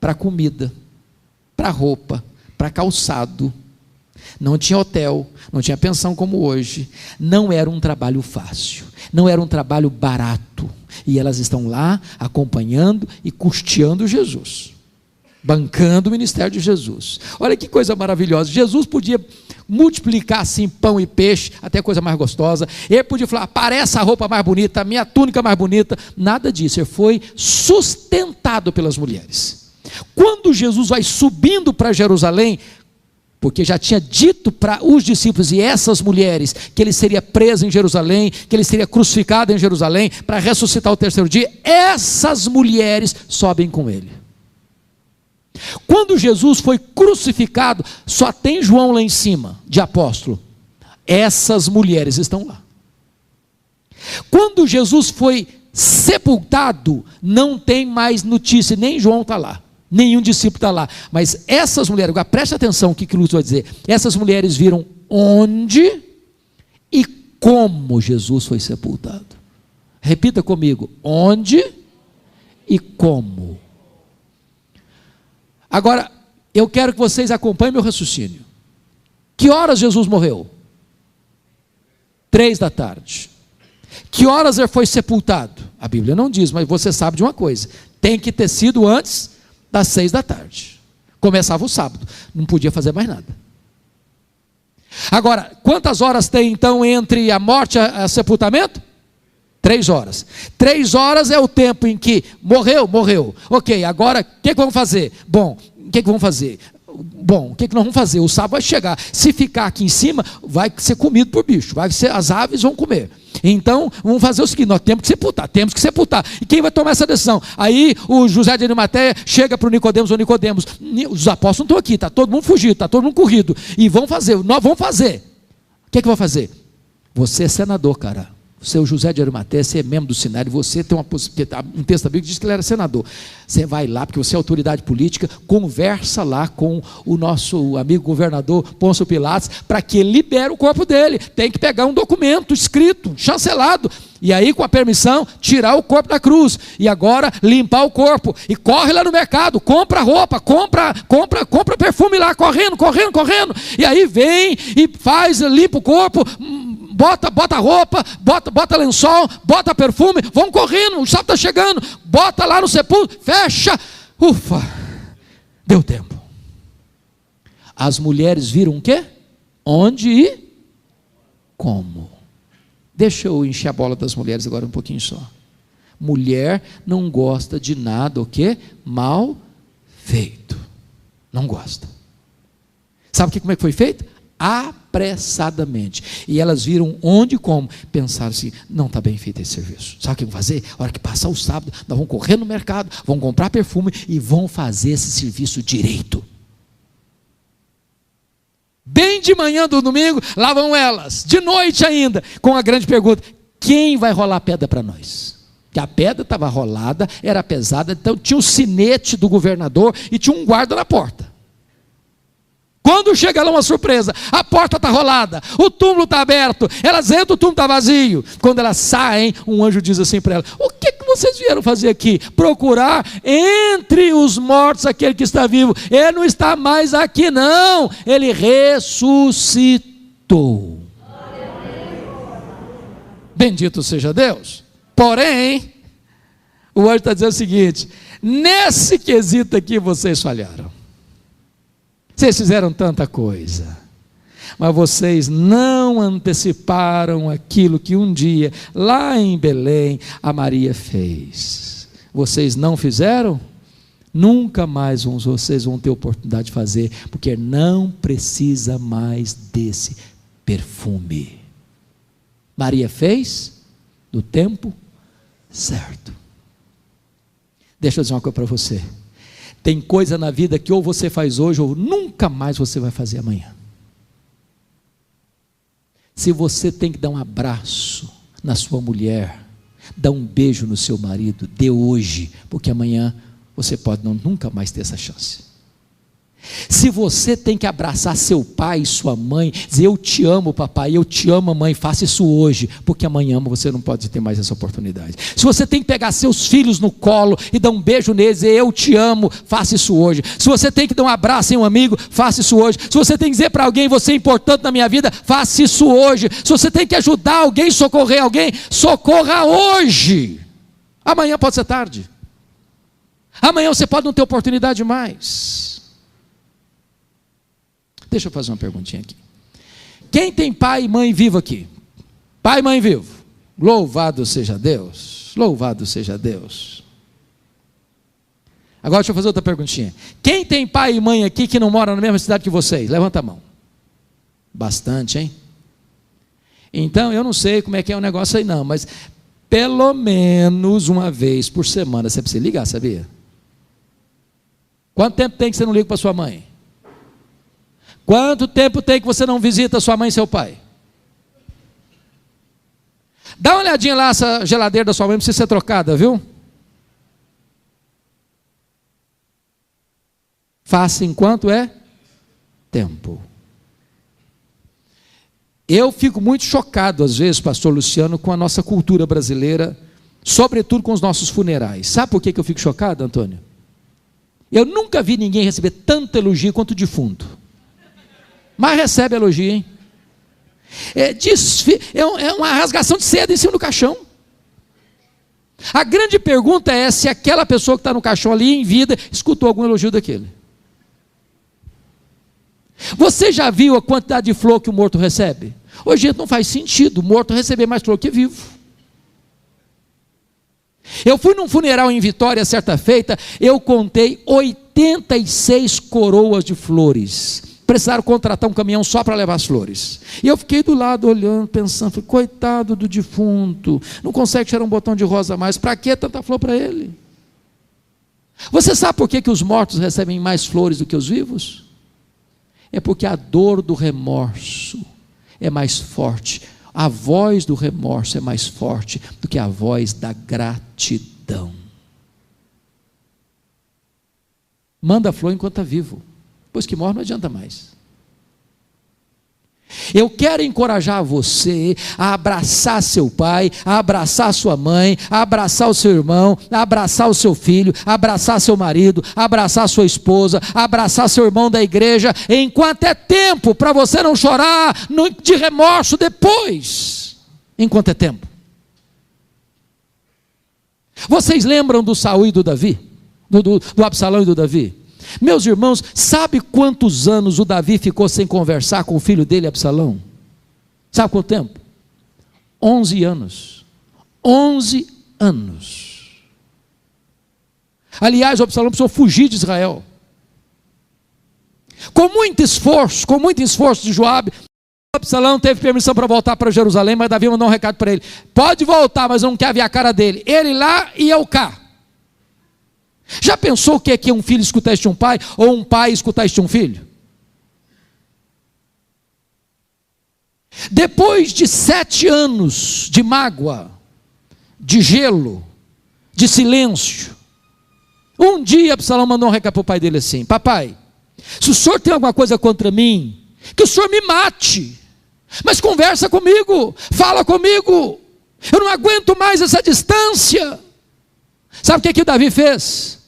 para comida, para roupa, para calçado. Não tinha hotel, não tinha pensão como hoje. Não era um trabalho fácil, não era um trabalho barato. E elas estão lá acompanhando e custeando Jesus, bancando o ministério de Jesus. Olha que coisa maravilhosa. Jesus podia multiplicar assim pão e peixe, até coisa mais gostosa. Ele podia falar, parece a roupa mais bonita, a minha túnica mais bonita. Nada disso, ele foi sustentado pelas mulheres. Quando Jesus vai subindo para Jerusalém, porque já tinha dito para os discípulos e essas mulheres, que ele seria preso em Jerusalém, que ele seria crucificado em Jerusalém, para ressuscitar ao terceiro dia, essas mulheres sobem com ele. Quando Jesus foi crucificado, só tem João lá em cima, de apóstolo. Essas mulheres estão lá. Quando Jesus foi sepultado, não tem mais notícia, nem João está lá, nenhum discípulo está lá. Mas essas mulheres, agora preste atenção o que Lúcio vai dizer. Essas mulheres viram onde e como Jesus foi sepultado. Repita comigo, onde e como. Agora, eu quero que vocês acompanhem meu raciocínio. Que horas Jesus morreu? 3 da tarde. Que horas ele foi sepultado? A Bíblia não diz, mas você sabe de uma coisa. Tem que ter sido antes das 6 da tarde. Começava o sábado, não podia fazer mais nada. Agora, quantas horas tem então entre a morte e o sepultamento? 3 horas. 3 horas é o tempo em que morreu. Ok, agora o que vamos fazer? Bom, o que vamos fazer? Bom, o que nós vamos fazer? O sábado vai chegar. Se ficar aqui em cima, vai ser comido por bicho. As aves vão comer. Então, vamos fazer o seguinte: nós temos que sepultar. E quem vai tomar essa decisão? Aí o José de Arimateia chega para o Nicodemos, os apóstolos não estão aqui, está todo mundo fugido, está todo mundo corrido. E nós vamos fazer. O que vai fazer? Você é senador, cara. Você é o José de Arimateia, você é membro do Sinédrio, você tem um texto da Bíblia que diz que ele era senador. Você vai lá, porque você é autoridade política, conversa lá com o nosso amigo governador Pôncio Pilatos, para que ele libere o corpo dele. Tem que pegar um documento escrito, chancelado, e aí com a permissão, tirar o corpo da cruz, e agora limpar o corpo, e corre lá no mercado, compra roupa, compra perfume lá, correndo, e aí vem e limpa o corpo, bota roupa, bota lençol, bota perfume, vão correndo, o sábado está chegando, bota lá no sepulcro, fecha, ufa, deu tempo. As mulheres viram o quê? Onde e como. Deixa eu encher a bola das mulheres agora um pouquinho só. Mulher não gosta de nada, o quê? Mal feito. Não gosta. Sabe como é que foi feito? Apressadamente. E elas viram onde e como. Pensaram assim, não está bem feito esse serviço. Sabe o que vão fazer? A hora que passar o sábado, nós vamos correr no mercado, vamos comprar perfume e vão fazer esse serviço direito. Bem de manhã do domingo, lá vão elas, de noite ainda, com a grande pergunta: quem vai rolar a pedra para nós? Que a pedra estava rolada, era pesada, então tinha o sinete do governador e tinha um guarda na porta. Quando chega lá uma surpresa, a porta está rolada, o túmulo está aberto, elas entram, o túmulo está vazio. Quando elas saem, um anjo diz assim para elas: o que vocês vieram fazer aqui? Procurar entre os mortos aquele que está vivo. Ele não está mais aqui não, ele ressuscitou. Bendito seja Deus. Porém, o anjo está dizendo o seguinte: nesse quesito aqui vocês falharam. Vocês fizeram tanta coisa, mas vocês não anteciparam aquilo que um dia, lá em Belém, a Maria fez. Vocês não fizeram? Nunca mais vocês vão ter oportunidade de fazer, porque não precisa mais desse perfume. Maria fez no tempo certo. Deixa eu dizer uma coisa para você. Tem coisa na vida que ou você faz hoje ou nunca mais você vai fazer amanhã. Se você tem que dar um abraço na sua mulher, dar um beijo no seu marido, dê hoje, porque amanhã você pode nunca mais ter essa chance. Se você tem que abraçar seu pai e sua mãe, dizer: eu te amo papai, eu te amo mamãe, faça isso hoje, porque amanhã você não pode ter mais essa oportunidade. Se você tem que pegar seus filhos no colo e dar um beijo neles, dizer: eu te amo, faça isso hoje. Se você tem que dar um abraço em um amigo, faça isso hoje. Se você tem que dizer para alguém: você é importante na minha vida, faça isso hoje. Se você tem que ajudar alguém, socorrer alguém, socorra hoje. Amanhã pode ser tarde. Amanhã você pode não ter oportunidade mais. Deixa eu fazer uma perguntinha aqui. Quem tem pai e mãe vivo aqui? Pai e mãe vivo. Louvado seja Deus. Louvado seja Deus. Agora deixa eu fazer outra perguntinha. Quem tem pai e mãe aqui que não mora na mesma cidade que vocês? Levanta a mão. Bastante, hein? Então eu não sei como é que é o negócio aí não, mas pelo menos uma vez por semana você precisa ligar, sabia? Quanto tempo tem que você não liga para sua mãe? Quanto tempo tem que você não visita sua mãe e seu pai? Dá uma olhadinha lá, essa geladeira da sua mãe precisa ser trocada, viu? Faça enquanto é tempo. Eu fico muito chocado às vezes, pastor Luciano, com a nossa cultura brasileira, sobretudo com os nossos funerais. Sabe por que eu fico chocado, Antônio? Eu nunca vi ninguém receber tanto elogio quanto o defunto. Mas recebe elogio, hein? É uma rasgação de seda em cima do caixão. A grande pergunta é se aquela pessoa que está no caixão ali em vida escutou algum elogio daquele. Você já viu a quantidade de flor que o morto recebe? Hoje não faz sentido o morto receber mais flor que vivo. Eu fui num funeral em Vitória certa feita, eu contei 86 coroas de flores. Precisaram contratar um caminhão só para levar as flores. E eu fiquei do lado olhando, pensando, falei: coitado do defunto, não consegue tirar um botão de rosa a mais, para que tanta flor para ele? Você sabe por que os mortos recebem mais flores do que os vivos? É porque a dor do remorso é mais forte, a voz do remorso é mais forte do que a voz da gratidão. Manda a flor enquanto está vivo, pois que morre não adianta mais. Eu quero encorajar você a abraçar seu pai, a abraçar sua mãe, a abraçar o seu irmão, a abraçar o seu filho, a abraçar seu marido, a abraçar sua esposa, a abraçar seu irmão da igreja, enquanto é tempo, para você não chorar de remorso depois, enquanto é tempo. Vocês lembram do Saul e do Davi? Do Absalão e do Davi? Meus irmãos, sabe quantos anos o Davi ficou sem conversar com o filho dele, Absalão? Sabe quanto tempo? 11 anos. 11 anos. Aliás, o Absalão precisou fugir de Israel. Com muito esforço de Joabe, o Absalão teve permissão para voltar para Jerusalém, mas Davi mandou um recado para ele: pode voltar, mas não quer ver a cara dele. Ele lá e eu cá. Já pensou o que é que um filho escutar este um pai, ou um pai escutar este um filho? Depois de 7 anos de mágoa, de gelo, de silêncio, um dia Absalão mandou um recado para o pai dele assim: papai, se o senhor tem alguma coisa contra mim, que o senhor me mate, mas conversa comigo, fala comigo, eu não aguento mais essa distância. Sabe o que o Davi fez?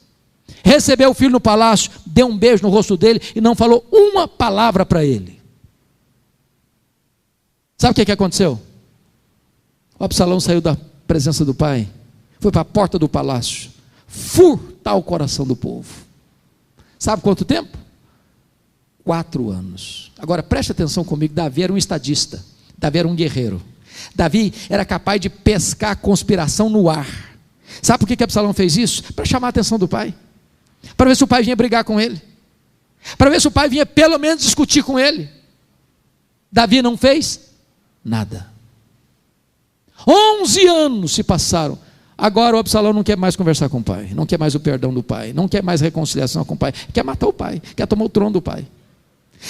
Recebeu o filho no palácio, deu um beijo no rosto dele e não falou uma palavra para ele. Sabe o que aconteceu? O Absalão saiu da presença do pai, foi para a porta do palácio, furtar o coração do povo. Sabe quanto tempo? 4 anos. Agora preste atenção comigo, Davi era um estadista, Davi era um guerreiro, Davi era capaz de pescar a conspiração no ar. Sabe por que Absalão fez isso? Para chamar a atenção do pai, para ver se o pai vinha brigar com ele, para ver se o pai vinha pelo menos discutir com ele. Davi não fez nada. 11 anos se passaram. Agora o Absalão não quer mais conversar com o pai, não quer mais o perdão do pai, não quer mais reconciliação com o pai, quer matar o pai, quer tomar o trono do pai.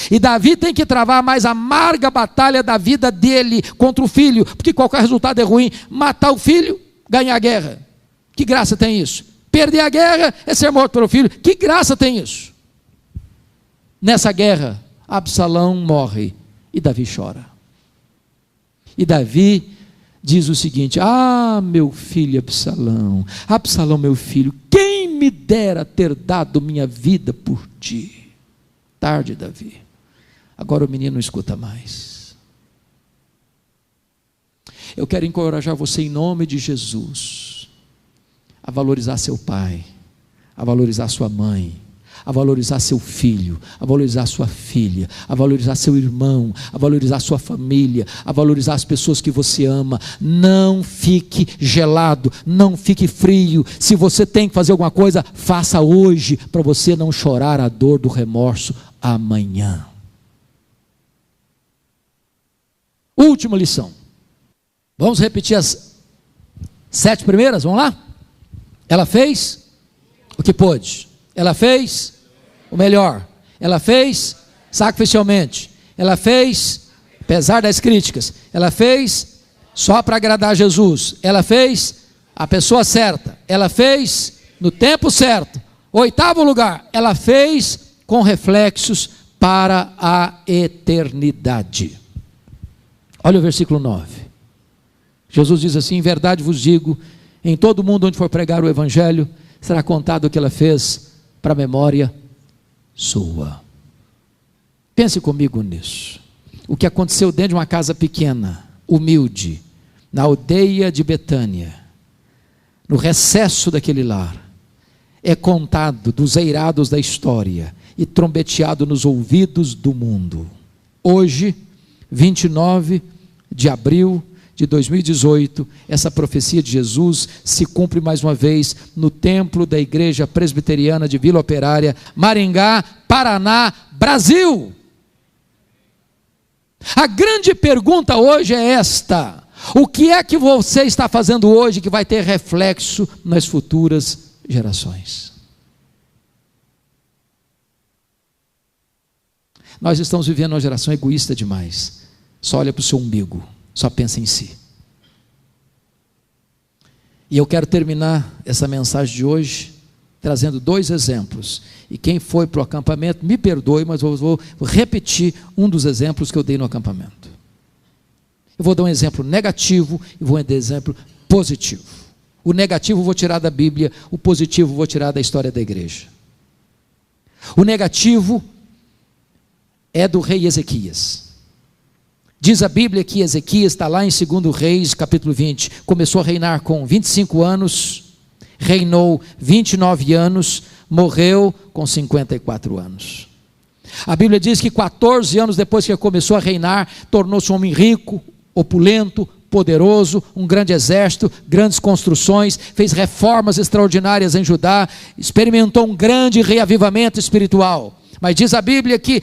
E Davi tem que travar a mais amarga batalha da vida dele contra o filho, porque qualquer resultado é ruim. Matar o filho, ganhar a guerra. Que graça tem isso? Perder a guerra é ser morto pelo filho. Que graça tem isso? Nessa guerra, Absalão morre e Davi chora. E Davi diz o seguinte: ah, meu filho Absalão, Absalão, meu filho, quem me dera ter dado minha vida por ti. Tarde, Davi. Agora o menino não escuta mais. Eu quero encorajar você em nome de Jesus a valorizar seu pai, a valorizar sua mãe, a valorizar seu filho, a valorizar sua filha, a valorizar seu irmão, a valorizar sua família, a valorizar as pessoas que você ama. Não fique gelado, não fique frio. Se você tem que fazer alguma coisa, faça hoje, para você não chorar a dor do remorso amanhã. Última lição. Vamos repetir as 7 primeiras? Vamos lá? Ela fez o que pôde. Ela fez o melhor. Ela fez sacrificialmente. Ela fez, apesar das críticas. Ela fez só para agradar Jesus. Ela fez a pessoa certa. Ela fez no tempo certo. 8º lugar, ela fez com reflexos para a eternidade. Olha o versículo 9. Jesus diz assim: em verdade vos digo, em todo mundo onde for pregar o evangelho, será contado o que ela fez para a memória sua. Pense comigo nisso. O que aconteceu dentro de uma casa pequena, humilde, na aldeia de Betânia, no recesso daquele lar, é contado dos eirados da história e trombeteado nos ouvidos do mundo. Hoje, 29 de abril de 2018, essa profecia de Jesus se cumpre mais uma vez no templo da Igreja Presbiteriana de Vila Operária, Maringá, Paraná, Brasil. A grande pergunta hoje é esta: o que é que você está fazendo hoje que vai ter reflexo nas futuras gerações? Nós estamos vivendo uma geração egoísta demais, só olha para o seu umbigo, só pensa em si. E eu quero terminar essa mensagem de hoje trazendo 2 exemplos. E quem foi para o acampamento, me perdoe, mas eu vou repetir um dos exemplos que eu dei no acampamento. Eu vou dar um exemplo negativo e vou dar um exemplo positivo. O negativo eu vou tirar da Bíblia, o positivo eu vou tirar da história da igreja. O negativo é do rei Ezequias. Diz a Bíblia que Ezequias está lá em 2 Reis, capítulo 20, começou a reinar com 25 anos, reinou 29 anos, morreu com 54 anos. A Bíblia diz que 14 anos depois que ele começou a reinar, tornou-se um homem rico, opulento, poderoso, um grande exército, grandes construções, fez reformas extraordinárias em Judá, experimentou um grande reavivamento espiritual. Mas diz a Bíblia que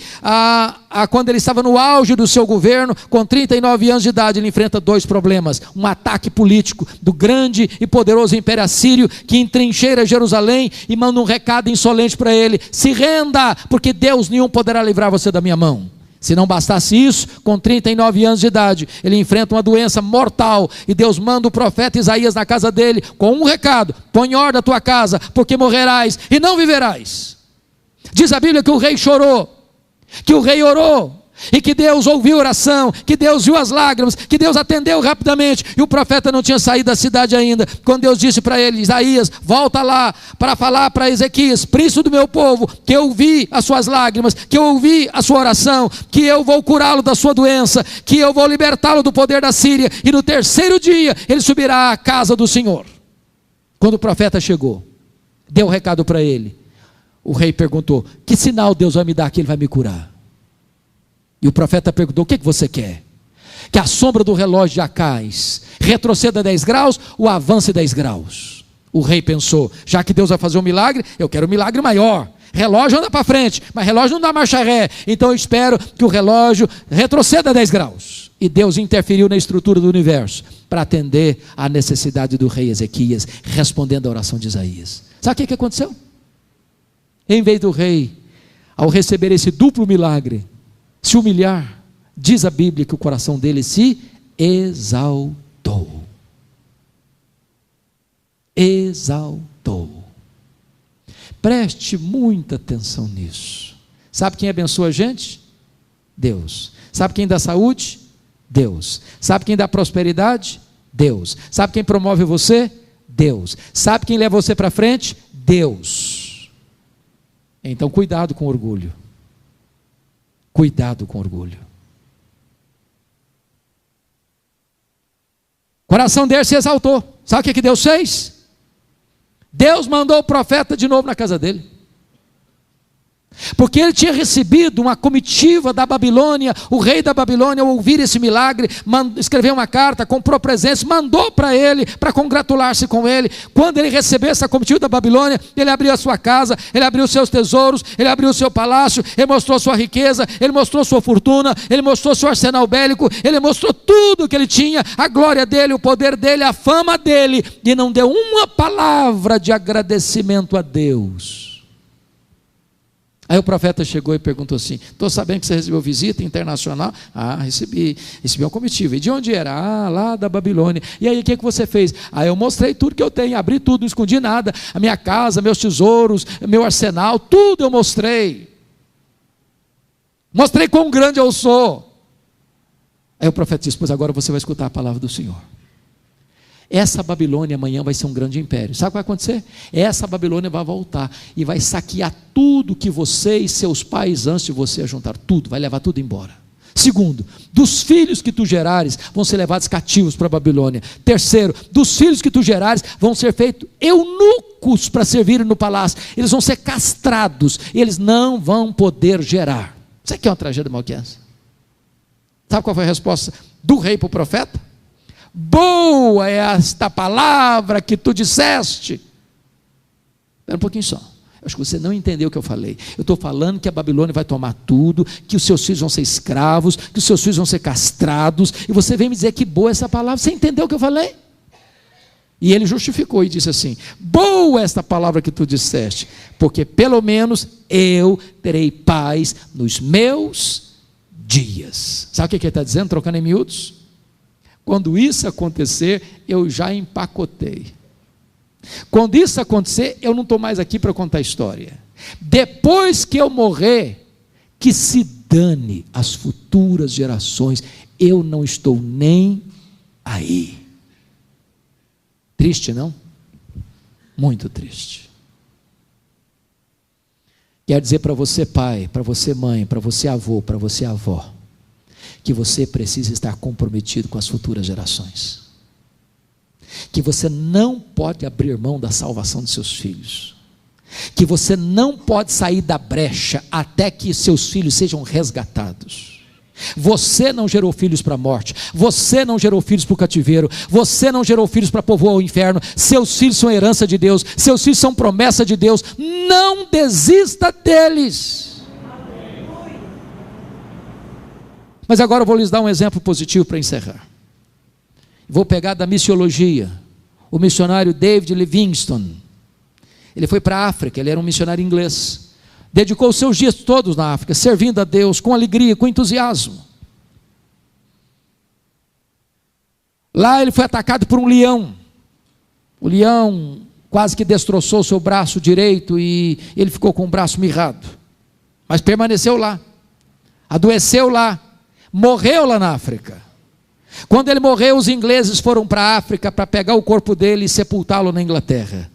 quando ele estava no auge do seu governo, com 39 anos de idade, ele enfrenta 2 problemas. Um ataque político do grande e poderoso Império Assírio, que entrincheira Jerusalém e manda um recado insolente para ele: se renda, porque Deus nenhum poderá livrar você da minha mão. Se não bastasse isso, com 39 anos de idade, ele enfrenta uma doença mortal, e Deus manda o profeta Isaías na casa dele, com um recado: põe em ordem a tua casa, porque morrerás e não viverás. Diz a Bíblia que o rei chorou, que o rei orou, e que Deus ouviu a oração, que Deus viu as lágrimas, que Deus atendeu rapidamente, e o profeta não tinha saído da cidade ainda, quando Deus disse para ele: Isaías, volta lá para falar para Ezequias, príncipe do meu povo, que eu ouvi as suas lágrimas, que eu ouvi a sua oração, que eu vou curá-lo da sua doença, que eu vou libertá-lo do poder da Síria, e no 3º dia ele subirá à casa do Senhor. Quando o profeta chegou, deu o recado para ele, o rei perguntou: que sinal Deus vai me dar que ele vai me curar? E o profeta perguntou: o que você quer? Que a sombra do relógio de Acais retroceda 10 graus ou avance 10 graus? O rei pensou: já que Deus vai fazer um milagre, eu quero um milagre maior. Relógio anda para frente, mas relógio não dá marcha ré, então eu espero que o relógio retroceda 10 graus. E Deus interferiu na estrutura do universo para atender à necessidade do rei Ezequias, respondendo à oração de Isaías. Sabe o que aconteceu? Em vez do rei, ao receber esse duplo milagre, se humilhar, diz a Bíblia que o coração dele se exaltou. Exaltou. Preste muita atenção nisso. Sabe quem abençoa a gente? Deus. Sabe quem dá saúde? Deus. Sabe quem dá prosperidade? Deus. Sabe quem promove você? Deus. Sabe quem leva você para frente? Deus. Então cuidado com orgulho. Cuidado com orgulho. O coração dele se exaltou. Sabe o que Deus fez? Deus mandou o profeta de novo na casa dele. Porque ele tinha recebido uma comitiva da Babilônia. O rei da Babilônia, ao ouvir esse milagre, escreveu uma carta, comprou presentes, mandou para ele, para congratular-se com ele. Quando ele recebeu essa comitiva da Babilônia, ele abriu a sua casa, ele abriu seus tesouros, ele abriu o seu palácio, ele mostrou sua riqueza, ele mostrou sua fortuna, ele mostrou seu arsenal bélico, ele mostrou tudo que ele tinha, a glória dele, o poder dele, a fama dele, e não deu uma palavra de agradecimento a Deus. Aí o profeta chegou e perguntou assim: estou sabendo que você recebeu visita internacional? Recebi uma comitiva. E de onde era? Lá da Babilônia. E aí o que você fez? Eu mostrei tudo que eu tenho, abri tudo, não escondi nada, a minha casa, meus tesouros, meu arsenal, tudo eu mostrei. Mostrei quão grande eu sou. Aí o profeta disse: pois agora você vai escutar a palavra do Senhor. Essa Babilônia amanhã vai ser um grande império. Sabe o que vai acontecer? Essa Babilônia vai voltar e vai saquear tudo que você e seus pais antes de você ajuntar, tudo, vai levar tudo embora. Segundo, dos filhos que tu gerares vão ser levados cativos para a Babilônia. Terceiro, dos filhos que tu gerares vão ser feitos eunucos para servirem no palácio. Eles vão ser castrados, eles não vão poder gerar. Você quer uma tragédia maior que essa? Sabe qual foi a resposta do rei para o profeta? Boa é esta palavra que tu disseste. Espera um pouquinho só. Acho que você não entendeu o que eu falei. Eu estou falando que a Babilônia vai tomar tudo, que os seus filhos vão ser escravos, que os seus filhos vão ser castrados, e você vem me dizer que boa é essa palavra. Você entendeu o que eu falei? E ele justificou e disse assim: boa é esta palavra que tu disseste, porque pelo menos eu terei paz nos meus dias. Sabe o que ele está dizendo, trocando em miúdos? Quando isso acontecer, eu já empacotei. Quando isso acontecer, eu não estou mais aqui para contar a história. Depois que eu morrer, que se dane as futuras gerações, eu não estou nem aí. Triste, não? Muito triste. Quer dizer para você pai, para você mãe, para você avô, para você avó, que você precisa estar comprometido com as futuras gerações, que você não pode abrir mão da salvação de seus filhos, que você não pode sair da brecha até que seus filhos sejam resgatados. Você não gerou filhos para a morte, você não gerou filhos para o cativeiro, você não gerou filhos para povoar o inferno. Seus filhos são herança de Deus, seus filhos são promessa de Deus. Não desista deles. Mas agora eu vou lhes dar um exemplo positivo para encerrar. Vou pegar da missiologia, o missionário David Livingstone. Ele foi para a África, ele era um missionário inglês. Dedicou os seus dias todos na África, servindo a Deus com alegria, com entusiasmo. Lá ele foi atacado por um leão. O leão quase que destroçou o seu braço direito e ele ficou com o braço mirrado. Mas permaneceu lá, adoeceu lá, morreu lá na África. Quando ele morreu, os ingleses foram para a África para pegar o corpo dele e sepultá-lo na Inglaterra.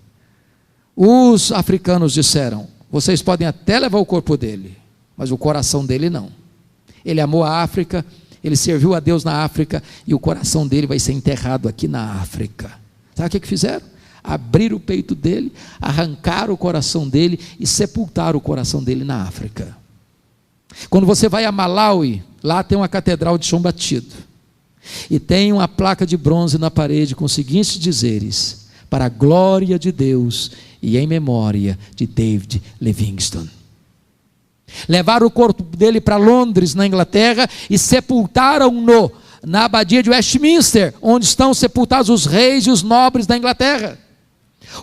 Os africanos disseram: vocês podem até levar o corpo dele, mas o coração dele não. Ele amou a África, ele serviu a Deus na África, e o coração dele vai ser enterrado aqui na África. Sabe o que fizeram? Abriram o peito dele, arrancaram o coração dele e sepultaram o coração dele na África. Quando você vai a Malawi, lá tem uma catedral de chão batido, e tem uma placa de bronze na parede com os seguintes dizeres: para a glória de Deus e em memória de David Livingstone. Levaram o corpo dele para Londres, na Inglaterra, e sepultaram-no na abadia de Westminster, onde estão sepultados os reis e os nobres da Inglaterra.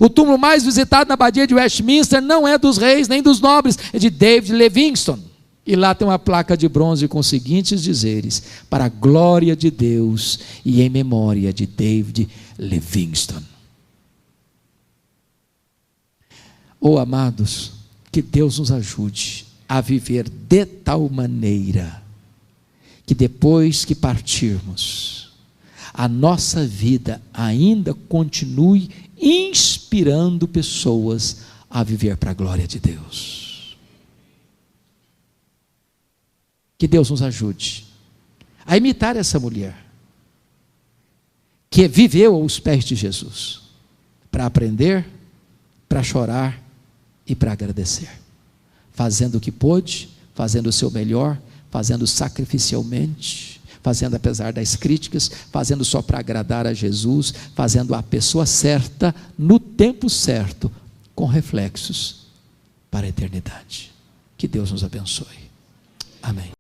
O túmulo mais visitado na abadia de Westminster não é dos reis nem dos nobres, é de David Livingstone. E lá tem uma placa de bronze com os seguintes dizeres: para a glória de Deus e em memória de David Livingstone. Oh, amados, que Deus nos ajude a viver de tal maneira que depois que partirmos, a nossa vida ainda continue inspirando pessoas a viver para a glória de Deus. Que Deus nos ajude a imitar essa mulher que viveu aos pés de Jesus, para aprender, para chorar e para agradecer, fazendo o que pôde, fazendo o seu melhor, fazendo sacrificialmente, fazendo apesar das críticas, fazendo só para agradar a Jesus, fazendo a pessoa certa, no tempo certo, com reflexos para a eternidade. Que Deus nos abençoe. Amém.